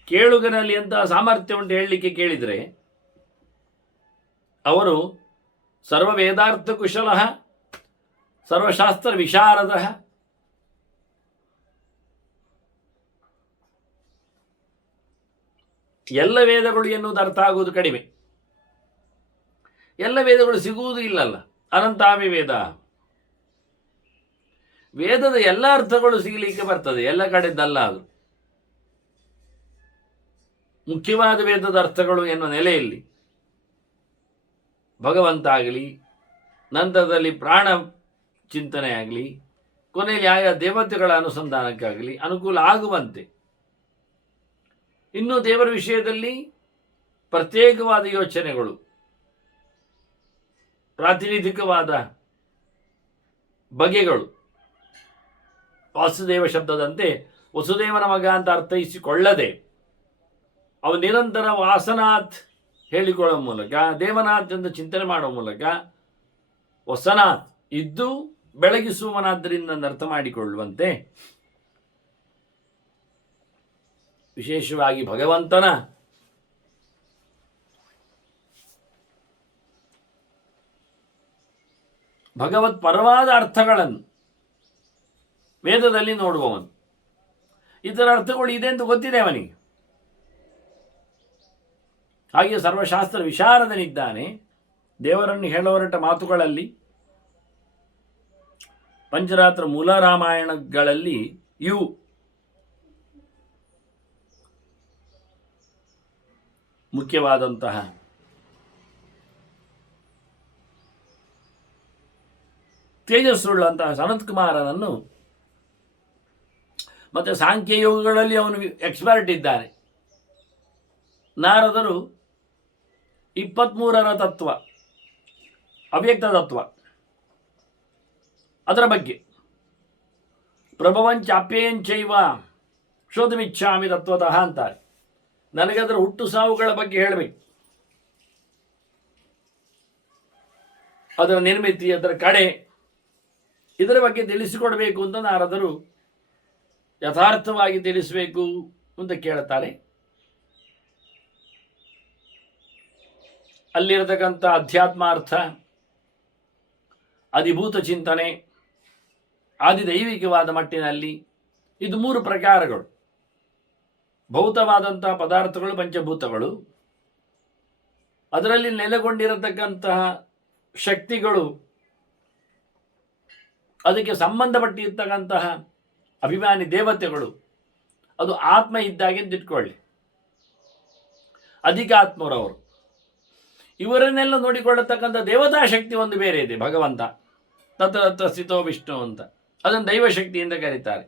ಕೇಳುಗನಲ್ಲಿ ಎಂತಹ ಸಾಮರ್ಥ್ಯ ಉಂಟು ಹೇಳಲಿಕ್ಕೆ ಕೇಳಿದರೆ, ಅವರು ಸರ್ವ ವೇದಾರ್ಥ ಕುಶಲ, ಸರ್ವಶಾಸ್ತ್ರ ವಿಶಾರದ, ಎಲ್ಲ ವೇದಗಳು ಎನ್ನುವುದು ಅರ್ಥ ಆಗುವುದು ಕಡಿಮೆ. ಎಲ್ಲ ವೇದಗಳು ಸಿಗುವುದು ಇಲ್ಲಲ್ಲ, ಅನಂತಾಮಿ ವೇದ. ವೇದದ ಎಲ್ಲ ಅರ್ಥಗಳು ಸಿಗಲಿಕ್ಕೆ ಬರ್ತದೆ, ಎಲ್ಲ ಕಡೆದಲ್ಲ. ಅದು ಮುಖ್ಯವಾದ ವೇದದ ಅರ್ಥಗಳು ಎನ್ನುವ ನೆಲೆಯಲ್ಲಿ ಭಗವಂತ ಆಗಲಿ, ನಂತರದಲ್ಲಿ ಪ್ರಾಣ ಚಿಂತನೆ ಆಗಲಿ, ಕೊನೆಯಲ್ಲಿ ಆಯಾ ದೇವತೆಗಳ ಅನುಸಂಧಾನಕ್ಕಾಗಲಿ ಅನುಕೂಲ ಆಗುವಂತೆ, ಇನ್ನು ದೇವರ ವಿಷಯದಲ್ಲಿ ಪ್ರತ್ಯೇಕವಾದ ಯೋಚನೆಗಳು, ಪ್ರಾತಿನಿಧಿಕವಾದ ಬಗೆಗಳು, ವಾಸುದೇವ ಶಬ್ದದಂತೆ ವಸುದೇವನ ಮಗ ಅಂತ ಅರ್ಥೈಸಿಕೊಳ್ಳದೆ ಅವು ನಿರಂತರ ವಾಸನಾಥ್ ಹೇಳಿಕೊಳ್ಳುವ ಮೂಲಕ, ದೇವನಾಥ್ ಎಂದು ಚಿಂತನೆ ಮಾಡುವ ಮೂಲಕ ವಸನಾಥ್ ಇದ್ದು ಬೆಳಗಿಸುವವನಾದ್ದರಿಂದ ಅರ್ಥ ಮಾಡಿಕೊಳ್ಳುವಂತೆ, ವಿಶೇಷವಾಗಿ ಭಗವಂತನ ಭಗವತ್ ಪರವಾದ ಅರ್ಥಗಳನ್ನು ವೇದದಲ್ಲಿ ನೋಡುವವನು. ಇತರ ಅರ್ಥಗಳು ಇದೆ ಅಂತ ಗೊತ್ತಿದೆ ಅವನಿಗೆ. ಹಾಗೆ ಸರ್ವಶಾಸ್ತ್ರ ವಿಶಾರದನಿದ್ದಾನೆ. ದೇವರನ್ನು ಹೇಳಹೊರಟ ಮಾತುಗಳಲ್ಲಿ ಪಂಚರಾತ್ರ ಮೂಲ ರಾಮಾಯಣಗಳಲ್ಲಿ ಇವು ಮುಖ್ಯವಾದಂತಹ ತೇಜಸ್ಸುಳ್ಳಂತಹ ಸನತ್ಕುಮಾರನನ್ನು, ಮತ್ತು ಸಾಂಖ್ಯಯೋಗಗಳಲ್ಲಿ ಅವನು ಎಕ್ಸ್ಪರ್ಟ್ ಇದ್ದಾನೆ. ನಾರದರು 23ರ ತತ್ವ, ಅವ್ಯಕ್ತ ತತ್ವ, ಅದರ ಬಗ್ಗೆ ಪ್ರಭವಂಚಾಪ್ಯೇಯಂಚೈವ ಶೋಧಮಿಚ್ಛಾಮಿ ತತ್ವತಃ ಅಂತಾರೆ. ನನಗದರ ಹುಟ್ಟು ಸಾವುಗಳ ಬಗ್ಗೆ ಹೇಳಬೇಕು, ಅದರ ನಿರ್ಮಿತಿ, ಅದರ ಕಡೆ, ಇದರ ಬಗ್ಗೆ ತಿಳಿಸಿಕೊಡಬೇಕು ಅಂತ ನಾರದರು ಯಥಾರ್ಥವಾಗಿ ತಿಳಿಸಬೇಕು ಅಂತ ಕೇಳುತ್ತಾರೆ. ಅಲ್ಲಿರತಕ್ಕಂಥ ಅಧ್ಯಾತ್ಮಾರ್ಥ, ಅಧಿಭೂತ ಚಿಂತನೆ, ಆದಿದೈವಿಕವಾದ ಮಟ್ಟಿನಲ್ಲಿ ಇದು 3 ಪ್ರಕಾರಗಳು. ಭೌತವಾದಂತಹ ಪದಾರ್ಥಗಳು ಪಂಚಭೂತಗಳು, ಅದರಲ್ಲಿ ನೆಲೆಗೊಂಡಿರತಕ್ಕಂತಹ ಶಕ್ತಿಗಳು, ಅದಕ್ಕೆ ಸಂಬಂಧಪಟ್ಟಿರ್ತಕ್ಕಂತಹ ಅಭಿಮಾನಿ ದೇವತೆಗಳು, ಅದು ಆತ್ಮ ಇದ್ದಾಗೆ ಇಟ್ಕೊಳ್ಳಿ. ಅಧಿಕಾತ್ಮರವರು ಇವರನ್ನೆಲ್ಲ ನೋಡಿಕೊಳ್ಳತಕ್ಕಂಥ ದೇವತಾ ಶಕ್ತಿ ಒಂದು ಬೇರೆ ಇದೆ, ಭಗವಂತ ತತ್ರ ಸ್ಥಿತೋ ವಿಷ್ಣು ಅಂತ, ಅದನ್ನು ದೈವಶಕ್ತಿ ಎಂದು ಕರೀತಾರೆ.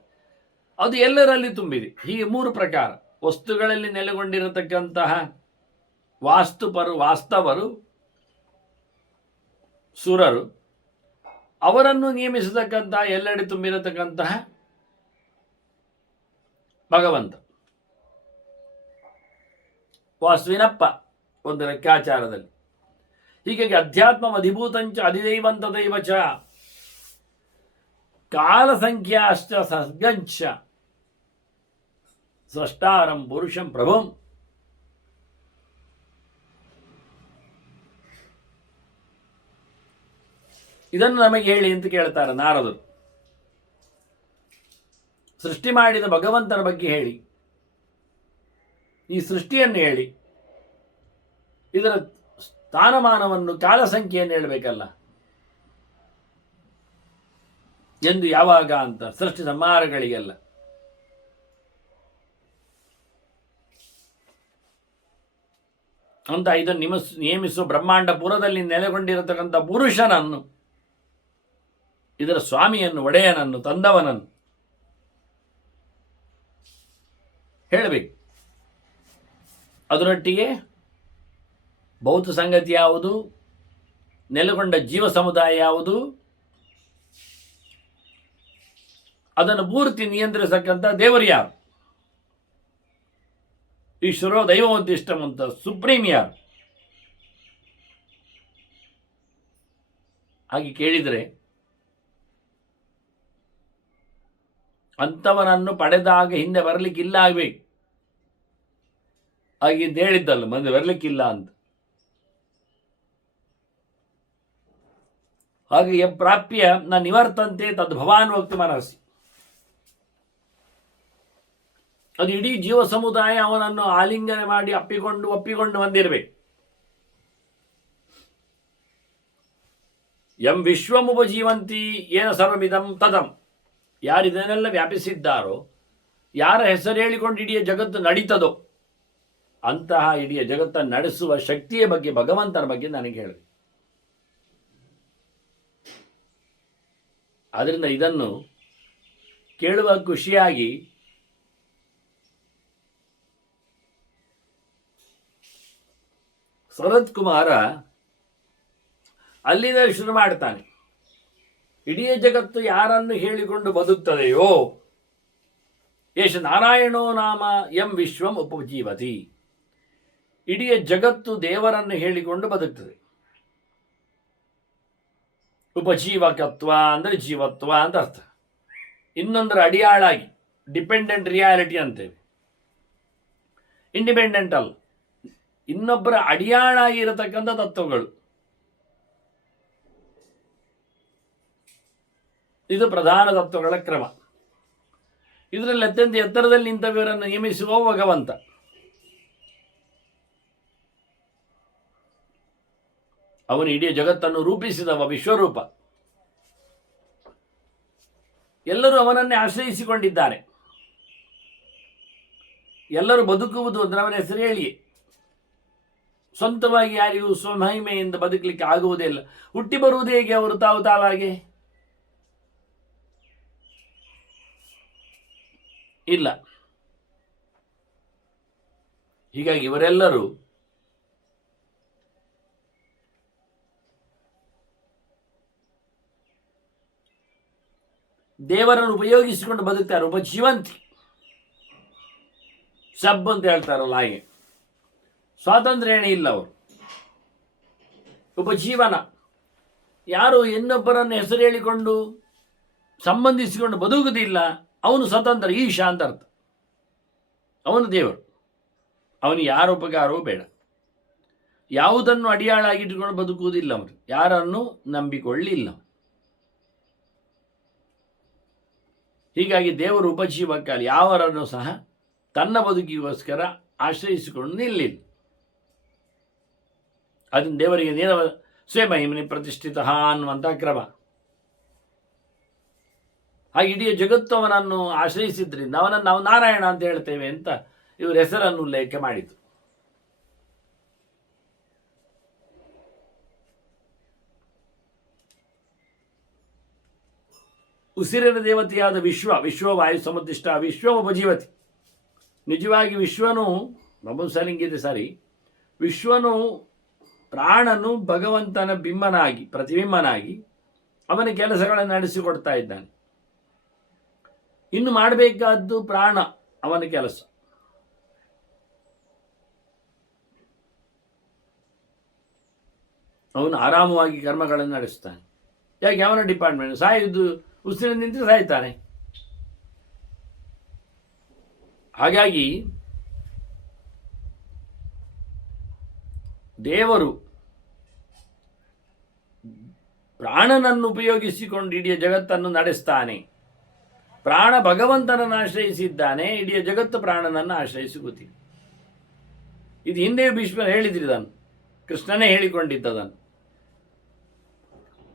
ಅದು ಎಲ್ಲರಲ್ಲಿ ತುಂಬಿದೆ. ಹೀಗೆ 3 ಪ್ರಕಾರ ವಸ್ತುಗಳಲ್ಲಿ ನೆಲೆಗೊಂಡಿರತಕ್ಕಂತಹ ವಾಸ್ತವರು, ಸುರರು, ಅವರನ್ನು ನಿಯಮಿಸತಕ್ಕಂತಹ ಎಲ್ಲೆಡೆ ತುಂಬಿರತಕ್ಕಂತಹ ಭಗವಂತ, ವಾಸುವಿನಪ್ಪ ಒಂದು ಲೆಕ್ಕಾಚಾರದಲ್ಲಿ. ಹೀಗಾಗಿ ಅಧ್ಯಾತ್ಮ ಅಧಿಭೂತಂಚ ಅಧಿದೈವಂತ ದೈವಚ ಕಾಲಸಂಖ್ಯಾಶ್ಚ ಸರ್ಗಂಚ ಸ್ರಷ್ಟಾರಂ ಪುರುಷಂ ಪ್ರಭುಂ. ಇದನ್ನು ನಮಗೆ ಹೇಳಿ ಅಂತ ಕೇಳ್ತಾರೆ ನಾರದರು. ಸೃಷ್ಟಿ ಮಾಡಿದ ಭಗವಂತನ ಬಗ್ಗೆ ಹೇಳಿ, ಈ ಸೃಷ್ಟಿಯನ್ನು ಹೇಳಿ, ಇದರ ಸ್ಥಾನಮಾನವನ್ನು, ಕಾಲ ಸಂಖ್ಯೆಯನ್ನು ಹೇಳಬೇಕಲ್ಲ ಎಂದು, ಯಾವಾಗ ಅಂತ, ಸೃಷ್ಟಿ ಸಂಹಾರಗಳಿಗೆಲ್ಲ. ಅಂತ ಇದನ್ನು ನೇಮಿಸುವ ಬ್ರಹ್ಮಾಂಡ ಪುರದಲ್ಲಿ ನೆಲೆಗೊಂಡಿರತಕ್ಕಂಥ ಪುರುಷನನ್ನು, ಇದರ ಸ್ವಾಮಿಯನ್ನು, ಒಡೆಯನನ್ನು, ತಂದವನನ್ನು ಹೇಳಬೇಕು. ಅದರೊಟ್ಟಿಗೆ ಭೌತ ಸಂಗತಿ ಯಾವುದು, ನೆಲೆಗೊಂಡ ಜೀವ ಸಮುದಾಯ ಯಾವುದು, ಅದನ್ನು ಪೂರ್ತಿ ನಿಯಂತ್ರಿಸತಕ್ಕಂಥ ದೇವರು ಯಾರು, ಈಶ್ವರೋ ದೈವೋದ್ದಿಷ್ಟಂ ಅಂತ ಸುಪ್ರೀಂ ಯಾರು. ಹಾಗೆ ಕೇಳಿದರೆ ಅಂಥವನನ್ನು ಪಡೆದಾಗ ಹಿಂದೆ ಬರಲಿಕ್ಕಿಲ್ಲ ಆಗಬೇಕು. ಹಾಗಿಂತ ಹೇಳಿದ್ದಲ್ಲ, ಮುಂದೆ ಬರಲಿಕ್ಕಿಲ್ಲ ಅಂತ. ಹಾಗೆ ಪ್ರಾಪ್ಯ ನ ನಿವರ್ತಂತೆ ತದ್ ಭವಾನ್ ವಕ್ತು ಮನಸ್ಸಿ. ಅದು ಇಡೀ ಜೀವ ಸಮುದಾಯ ಅವನನ್ನು ಆಲಿಂಗನೆ ಮಾಡಿ ಒಪ್ಪಿಕೊಂಡು ಬಂದಿರಬೇಕು. ಎಂ ವಿಶ್ವಮುಪಜೀವಂತಿ ಏನ ಸರ್ವಮಿದಂ ತದಂ. ಯಾರಿದನ್ನೆಲ್ಲ ವ್ಯಾಪಿಸಿದ್ದಾರೋ, ಯಾರ ಹೆಸರು ಹೇಳಿಕೊಂಡು ಇಡೀ ಜಗತ್ತು ನಡೀತದೋ, ಅಂತಹ ಇಡೀ ಜಗತ್ತನ್ನು ನಡೆಸುವ ಶಕ್ತಿಯ ಬಗ್ಗೆ, ಭಗವಂತನ ಬಗ್ಗೆ ನನಗೆ ಹೇಳಿ. ಆದ್ದರಿಂದ ಇದನ್ನು ಕೇಳುವ ಖುಷಿಯಾಗಿ ಸನತ್ ಕುಮಾರ ಅಲ್ಲಿಂದ ಶುರು ಮಾಡ್ತಾನೆ. ಇಡೀ ಜಗತ್ತು ಯಾರನ್ನು ಹೇಳಿಕೊಂಡು ಬದುಕ್ತದೆಯೋ, ಯೇಷ ನಾರಾಯಣೋ ನಾಮ ಎಂ ವಿಶ್ವಂ ಉಪಜೀವತಿ. ಇಡೀ ಜಗತ್ತು ದೇವರನ್ನು ಹೇಳಿಕೊಂಡು ಬದುಕ್ತದೆ. ಉಪಜೀವಕತ್ವ ಅಂದರೆ ಜೀವತ್ವ ಅಂತ ಅರ್ಥ. ಇನ್ನೊಂದರ ಅಡಿಯಾಳಾಗಿ, ಡಿಪೆಂಡೆಂಟ್ ರಿಯಾಲಿಟಿ ಅಂತೇವೆ. ಇಂಡಿಪೆಂಡೆಂಟ್ ಅಲ್ಲ, ಇನ್ನೊಬ್ಬರ ಅಡಿಯಾಳಾಗಿ ಇರತಕ್ಕಂಥ ತತ್ವಗಳು. ಇದು ಪ್ರಧಾನ ತತ್ವಗಳ ಕ್ರಮ. ಇದರಲ್ಲಿ ಅತ್ಯಂತ ಎತ್ತರದಲ್ಲಿ ನಿಂತವರನ್ನು ನೇಮಿಸುವ ಭಗವಂತ. ಅವನು ಇಡೀ ಜಗತ್ತನ್ನು ರೂಪಿಸಿದವ, ವಿಶ್ವರೂಪ. ಎಲ್ಲರೂ ಅವನನ್ನೇ ಆಶ್ರಯಿಸಿಕೊಂಡಿದ್ದಾರೆ. ಎಲ್ಲರೂ ಬದುಕುವುದು ಅಂದರೆ ಅವನ ಹೆಸರು ಹೇಳಿಯೇ. ಸ್ವಂತವಾಗಿ ಯಾರಿಗೂ ಸ್ವಮಹಿಮೆಯಿಂದ ಬದುಕಲಿಕ್ಕೆ ಆಗುವುದೇ ಇಲ್ಲ. ಹುಟ್ಟಿ ಬರುವುದು ಹೇಗೆ ಅವರು ತಾವಾಗೆ? ಇಲ್ಲ. ಹೀಗಾಗಿ ಇವರೆಲ್ಲರೂ ದೇವರನ್ನು ಉಪಯೋಗಿಸಿಕೊಂಡು ಬದುಕ್ತಾರೆ. ಒಬ್ಬ ಜೀವಂತಿ ಶಬ್ ಅಂತ ಹೇಳ್ತಾರಲ್ಲ ಹಾಗೆ. ಸ್ವಾತಂತ್ರ್ಯ ಏನೇ ಇಲ್ಲ ಅವರು. ಒಬ್ಬ ಜೀವನ. ಯಾರು ಇನ್ನೊಬ್ಬರನ್ನು ಹೆಸರು ಹೇಳಿಕೊಂಡು ಸಂಬಂಧಿಸಿಕೊಂಡು ಬದುಕುವುದಿಲ್ಲ ಅವನು ಸ್ವತಂತ್ರ, ಈಶಾ ಅಂತ ಅರ್ಥ. ಅವನು ದೇವರು. ಅವನು ಯಾರ ಉಪಕಾರವೂ ಬೇಡ. ಯಾವುದನ್ನು ಅಡಿಯಾಳಾಗಿಟ್ಟುಕೊಂಡು ಬದುಕುವುದಿಲ್ಲ ಅವನು. ಯಾರನ್ನು ನಂಬಿಕೊಳ್ಳಿಲ್ಲ. ಹೀಗಾಗಿ ದೇವರು ಉಪಜೀವಕ್ಕಾಗಿ ಯಾವರನ್ನು ಸಹ ತನ್ನ ಬದುಕಿಗೋಸ್ಕರ ಆಶ್ರಯಿಸಿಕೊಂಡು ನಿಲ್ಲಿಲ್ಲ. ಅದನ್ನು ದೇವರಿಗೆ ನೇರ ಸ್ವಯಂಹಿಮನಿ ಪ್ರತಿಷ್ಠಿತ ಅನ್ನುವಂಥ ಕ್ರಮ. ಹಾಗೆ ಇಡೀ ಜಗತ್ತು ಅವನನ್ನು ಆಶ್ರಯಿಸಿದ್ರಿಂದ ಅವನನ್ನು ನಾವು ನಾರಾಯಣ ಅಂತ ಹೇಳ್ತೇವೆ ಅಂತ ಇವರು ಹೆಸರನ್ನು ಉಲ್ಲೇಖ ಮಾಡಿತು. ಉಸಿರಿನ ದೇವತೆಯಾದ ವಿಶ್ವ ವಾಯು ಸಮುದ್ದಿಷ್ಟ ವಿಶ್ವೋಪಜೀವತಿ. ನಿಜವಾಗಿ ವಿಶ್ವನು ನಪುಂಸಲಿಂಗಿದೆ ಸರಿ. ವಿಶ್ವನು ಪ್ರಾಣನು ಭಗವಂತನ ಬಿಂಬನಾಗಿ ಪ್ರತಿಬಿಂಬನಾಗಿ ಅವನ ಕೆಲಸಗಳನ್ನು ನಡೆಸಿಕೊಡ್ತಾ ಇದ್ದಾನೆ. ಇನ್ನು ಮಾಡಬೇಕಾದ್ದು ಪ್ರಾಣ ಅವನ ಕೆಲಸ. ಅವನು ಆರಾಮವಾಗಿ ಕರ್ಮಗಳನ್ನು ನಡೆಸ್ತಾನೆ. ಯಾಕೆ? ಅವನ ಡಿಪಾರ್ಟ್ಮೆಂಟ್. ಸಾಯುವುದು ಉಸಿರಿನ ನಿಂತು ಸಾಯ್ತಾನೆ. ಹಾಗಾಗಿ ದೇವರು ಪ್ರಾಣನನ್ನು ಉಪಯೋಗಿಸಿಕೊಂಡು ಇಡೀ ಜಗತ್ತನ್ನು ನಡೆಸ್ತಾನೆ. ಪ್ರಾಣ ಭಗವಂತನನ್ನು ಆಶ್ರಯಿಸಿದ್ದಾನೆ. ಇಡೀ ಜಗತ್ತು ಪ್ರಾಣನನ್ನು ಆಶ್ರಯಿಸಿ ಕೂತಿದೆ. ಇದು ಹಿಂದೆ ಭೀಷ್ಮರು ಹೇಳಿದ್ರಿ. ಇದನ್ನು ಕೃಷ್ಣನೇ ಹೇಳಿಕೊಂಡಿದ್ದದನ್ನು.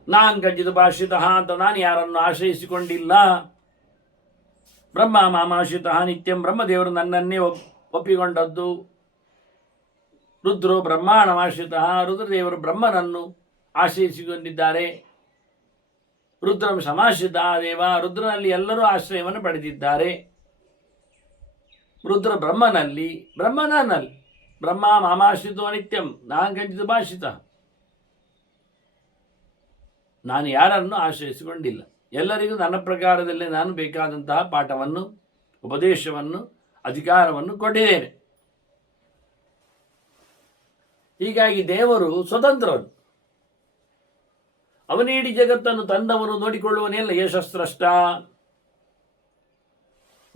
ನಾನ್ ಕಂಚಿತ ಭಾಷಿತ ಅಂತ ನಾನು ಯಾರನ್ನು ಆಶ್ರಯಿಸಿಕೊಂಡಿಲ್ಲ. ಬ್ರಹ್ಮ ಮಾಮಾಶ್ರಿತ ನಿತ್ಯಂ. ಬ್ರಹ್ಮದೇವರು ನನ್ನನ್ನೇ ಒಪ್ಪಿಕೊಂಡದ್ದು. ರುದ್ರೋ ಬ್ರಹ್ಮಾಣಮಾಶ್ರಿತ. ರುದ್ರದೇವರು ಬ್ರಹ್ಮನನ್ನು ಆಶ್ರಯಿಸಿಕೊಂಡಿದ್ದಾರೆ. ರುದ್ರಂ ಸಮಾಶ್ರಿತ ದೇವ. ರುದ್ರನಲ್ಲಿ ಎಲ್ಲರೂ ಆಶ್ರಯವನ್ನು ಪಡೆದಿದ್ದಾರೆ. ರುದ್ರ ಬ್ರಹ್ಮನಲ್ಲಿ, ಬ್ರಹ್ಮ ನನ್ನಲ್ಲಿ. ಬ್ರಹ್ಮ ಮಾಮಾಶ್ರಿತೋ ನಿತ್ಯಂ ನಾನ್ ಕಂಚಿತ ಭಾಷಿತ. ನಾನು ಯಾರನ್ನು ಆಶ್ರಯಿಸಿಕೊಂಡಿಲ್ಲ. ಎಲ್ಲರಿಗೂ ನನ್ನ ಪ್ರಕಾರದಲ್ಲೇ ನಾನು ಬೇಕಾದಂತಹ ಪಾಠವನ್ನು, ಉಪದೇಶವನ್ನು, ಅಧಿಕಾರವನ್ನು ಕೊಟ್ಟಿದ್ದೇನೆ. ಹೀಗಾಗಿ ದೇವರು ಸ್ವತಂತ್ರನು. ಅವನೇ ಇಡೀ ಜಗತ್ತನ್ನು ತಂದವನು, ನೋಡಿಕೊಳ್ಳುವನೆಲ್ಲ. ಯಶಸ್ರಷ್ಟ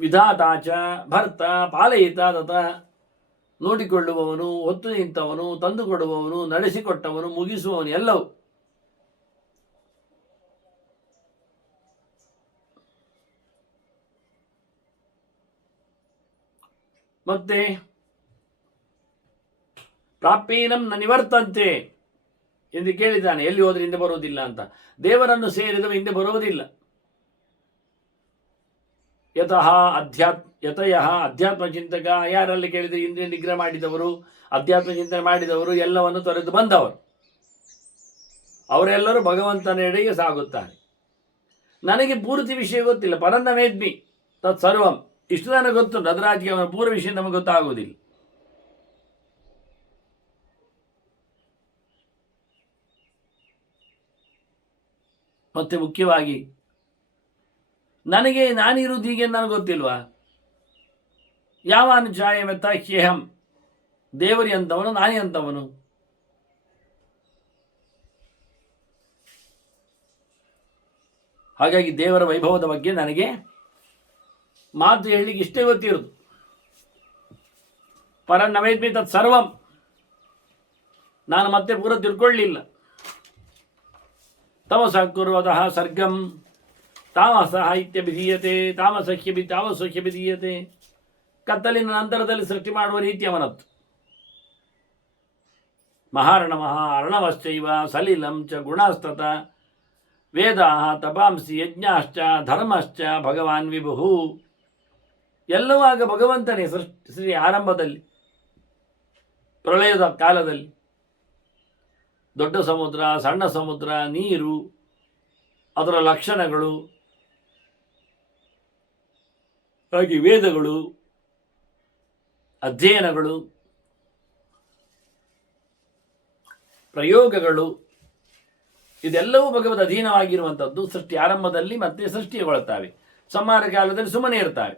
ವಿಧಾತಾಚ ಭರ್ತ ಪಾಲಯಿತ ತತ. ನೋಡಿಕೊಳ್ಳುವವನು, ಹೊತ್ತು ನಿಂತವನು, ತಂದುಕೊಡುವವನು, ನಡೆಸಿಕೊಟ್ಟವನು, ಮುಗಿಸುವವನು, ಎಲ್ಲವೂ. ಮತ್ತೆ ಪ್ರಾಪ್ಯೇನಂ ನ ನಿವರ್ತಂತೆ ಎಂದು ಕೇಳಿದ್ದಾನೆ. ಎಲ್ಲಿ ಹೋದ್ರೆ ಹಿಂದೆ ಬರುವುದಿಲ್ಲ ಅಂತ. ದೇವರನ್ನು ಸೇರಿದವ ಹಿಂದೆ ಬರುವುದಿಲ್ಲ. ಯತಯ ಅಧ್ಯಾತ್ಮ ಚಿಂತಕ. ಯಾರಲ್ಲಿ ಕೇಳಿದರೆ ಇಂದ್ರಿಯ ನಿಗ್ರಹ ಮಾಡಿದವರು, ಅಧ್ಯಾತ್ಮ ಚಿಂತನೆ ಮಾಡಿದವರು, ಎಲ್ಲವನ್ನು ತೊರೆದು ಬಂದವರು, ಅವರೆಲ್ಲರೂ ಭಗವಂತನೆಡೆಗೆ ಸಾಗುತ್ತಾರೆ. ನನಗೆ ಪೂರ್ತಿ ವಿಷಯ ಗೊತ್ತಿಲ್ಲ. ಪರನ್ನ ವೇದ್ಮಿ ತತ್ ಸರ್ವಂ. ಇಷ್ಟು ನನಗೆ ಗೊತ್ತುಂಟು. ಅದರಾಚೆಗೆ ಅವನ ಪೂರ್ವ ವಿಷಯ ನಮಗೆ ಗೊತ್ತಾಗುವುದಿಲ್ಲ. ಮತ್ತೆ ಮುಖ್ಯವಾಗಿ ನನಗೆ ನಾನಿರುವುದು ಹೀಗೆ ನನಗೆ ಗೊತ್ತಿಲ್ವಾ? ಯಾವಾನು ಛಾಯ ಮೆತ್ತ ಹ್ಯೇಹಂ. ದೇವರಿ ಅಂತವನು, ನಾನೇ ಅಂತವನು. ಹಾಗಾಗಿ ದೇವರ ವೈಭವದ ಬಗ್ಗೆ ನನಗೆ ಮಾತು ಹೇಳಲಿಕ್ಕೆ ಇಷ್ಟೇ ಗೊತ್ತಿರುವುದು. ಪರನ್ನವೇದ್ಮಿ ತತ್ ಸರ್ವಂ. ನಾನು ಮತ್ತೆ ಪೂರ ತಿಳ್ಕೊಳ್ಳಿಲ್ಲ. ತಮಸ ಕುರ್ವತಃ ಸರ್ಗಂ. ತಾಮಸಃ ಇತ್ಯಭಿಧೀಯತೆ, ತಾಮಸೋಹ್ಯಭಿಧೀಯತೆ. ಕತ್ತಲಿನ ನಂತರದಲ್ಲಿ ಸೃಷ್ಟಿ ಮಾಡುವ ರೀತಿ ಅವನದ್ದು. ಮಹಾರ್ಣಮಃ ಅರ್ಣವಶ್ಚೈವ ಸಲಿಲಂ ಚ ಗುಣಸ್ತತ ವೇದಾಃ ತಪಾಂಸಿ ಯಜ್ಞಾಶ್ಚ ಧರ್ಮಶ್ಚ ಭಗವಾನ್ ವಿಭುಃ. ಎಲ್ಲವೂ ಆಗ ಭಗವಂತನೇ ಸೃಷ್ಟಿ ಆರಂಭದಲ್ಲಿ, ಪ್ರಳಯದ ಕಾಲದಲ್ಲಿ. ದೊಡ್ಡ ಸಮುದ್ರ, ಸಣ್ಣ ಸಮುದ್ರ, ನೀರು, ಅದರ ಲಕ್ಷಣಗಳು, ಹಾಗೆ ವೇದಗಳು, ಅಧ್ಯಯನಗಳು, ಪ್ರಯೋಗಗಳು, ಇದೆಲ್ಲವೂ ಭಗವದ್ ಅಧೀನವಾಗಿರುವಂಥದ್ದು. ಸೃಷ್ಟಿ ಆರಂಭದಲ್ಲಿ ಮತ್ತೆ ಸೃಷ್ಟಿಗೊಳ್ಳುತ್ತವೆ, ಸಂಹಾರ ಕಾಲದಲ್ಲಿ ಸುಮ್ಮನೆ ಇರ್ತವೆ.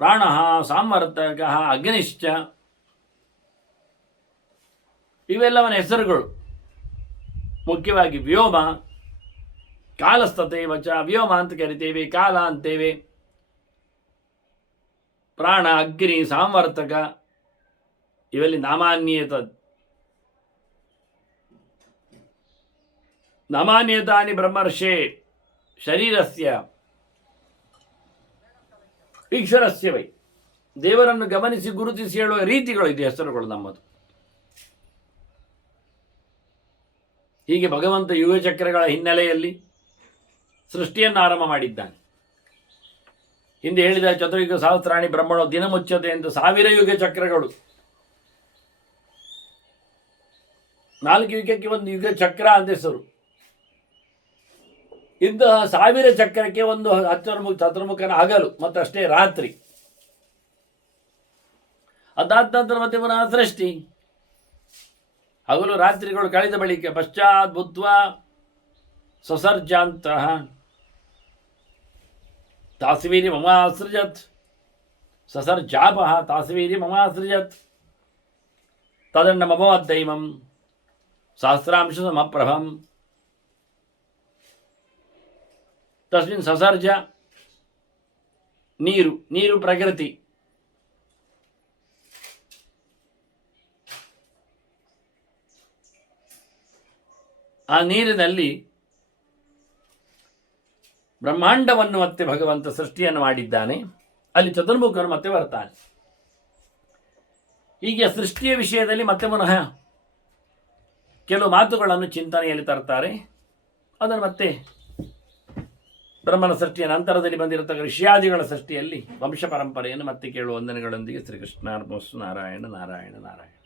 ಪ್ರಾಣ ಸಾಮರ್ಥಕ ಅಗ್ನಿಶ್ಚ, ಇವೆಲ್ಲವನ ಹೆಸರುಗಳು. ಮುಖ್ಯವಾಗಿ ವ್ಯೋಮ, ಕಾಲಸ್ತತೆ ವಚ, ವ್ಯೋಮ ಅಂತ ಕರಿತೇವೆ, ಕಾಲ ಅಂತೇವೆ. ಪ್ರಾಣ, ಅಗ್ನಿ, ಸಾಮರ್ಥಕ, ಇವೆಲ್ಲಿ ನಾಮಾನ್ಯತಾನಿ ಬ್ರಹ್ಮರ್ಷೇ ಶರೀರಸ್ಯ ಈಶ್ವರಸ್ಯ ವೈ. ದೇವರನ್ನು ಗಮನಿಸಿ ಗುರುತಿಸಿ ಹೇಳುವ ರೀತಿಗಳು ಇದೆ, ಹೆಸರುಗಳು ನಮ್ಮದು. ಹೀಗೆ ಭಗವಂತ ಯುಗ ಚಕ್ರಗಳ ಹಿನ್ನೆಲೆಯಲ್ಲಿ ಸೃಷ್ಟಿಯನ್ನು ಆರಂಭ ಮಾಡಿದ್ದಾನೆ. ಹಿಂದೆ ಹೇಳಿದ ಚತುರ್ಯುಗ ಸಹಸ್ರಾಣಿ ಬ್ರಹ್ಮಣೋ ದಿನ ಮುಚ್ಚತೆ ಎಂದು 1000 ಯುಗ ಚಕ್ರಗಳು. 4 ಯುಗಕ್ಕೆ ಒಂದು ಯುಗ ಚಕ್ರ ಅಂತ ಹೆಸರು. ಇಂತಹ 1000 ಚಕ್ರಕ್ಕೆ ಒಂದು ಚತುರ್ಮುಖನ ಹಗಲು ಮತ್ತಷ್ಟೇ ರಾತ್ರಿ. ಅದಾದ ನಂತರ ಮತ್ತೆ ಪುನಃ ಸೃಷ್ಟಿ. ಹಗಲು ರಾತ್ರಿಗಳು ಕಳೆದ ಬಳಿಕ ಪಶ್ಚಾತ್ ಭೂತ್ವ ಸಸರ್ಜಾಂತಹ ತಾಸ್ವೀರಿ ಮಮಾಸೃಜತ್, ಸಸರ್ಜಾಪಃ ತಾಸ್ವೀರಿ ಮಮಾಸೃಜತ್ ತದಣ್ಣ ಮಮೋದ್ದೈಮಂ ಸಹಸ್ರಾಂಶ ಸಮಪ್ರಭಂ. ತಸ್ಮಿನ್ ಸಸರ್ಜ ನೀರು, ನೀರು ಪ್ರಕೃತಿ. ಆ ನೀರಿನಲ್ಲಿ ಬ್ರಹ್ಮಾಂಡವನ್ನು ಮತ್ತೆ ಭಗವಂತ ಸೃಷ್ಟಿಯನ್ನು ಮಾಡಿದ್ದಾನೆ. ಅಲ್ಲಿ ಚತುರ್ಮುಖನು ಮತ್ತೆ ಬರ್ತಾನೆ. ಹೀಗೆ ಸೃಷ್ಟಿಯ ವಿಷಯದಲ್ಲಿ ಮತ್ತೆ ಪುನಃ ಕೆಲವು ಮಾತುಗಳನ್ನು ಚಿಂತನೆಯಲ್ಲಿ ತರ್ತಾರೆ. ಅದನ್ನು ಮತ್ತೆ ಬ್ರಹ್ಮನ ಸೃಷ್ಟಿಯ ನಂತರದಲ್ಲಿ ಬಂದಿರತಕ್ಕ ಋಷಿಯಾದಿಗಳ ಸೃಷ್ಟಿಯಲ್ಲಿ ವಂಶ ಪರಂಪರೆಯನ್ನು ಮತ್ತೆ ಕೇಳುವ ವಂದನೆಗಳೊಂದಿಗೆ ಶ್ರೀಕೃಷ್ಣಾರ್ಪಣಮಸ್ತು. ನಾರಾಯಣ ನಾರಾಯಣ ನಾರಾಯಣ.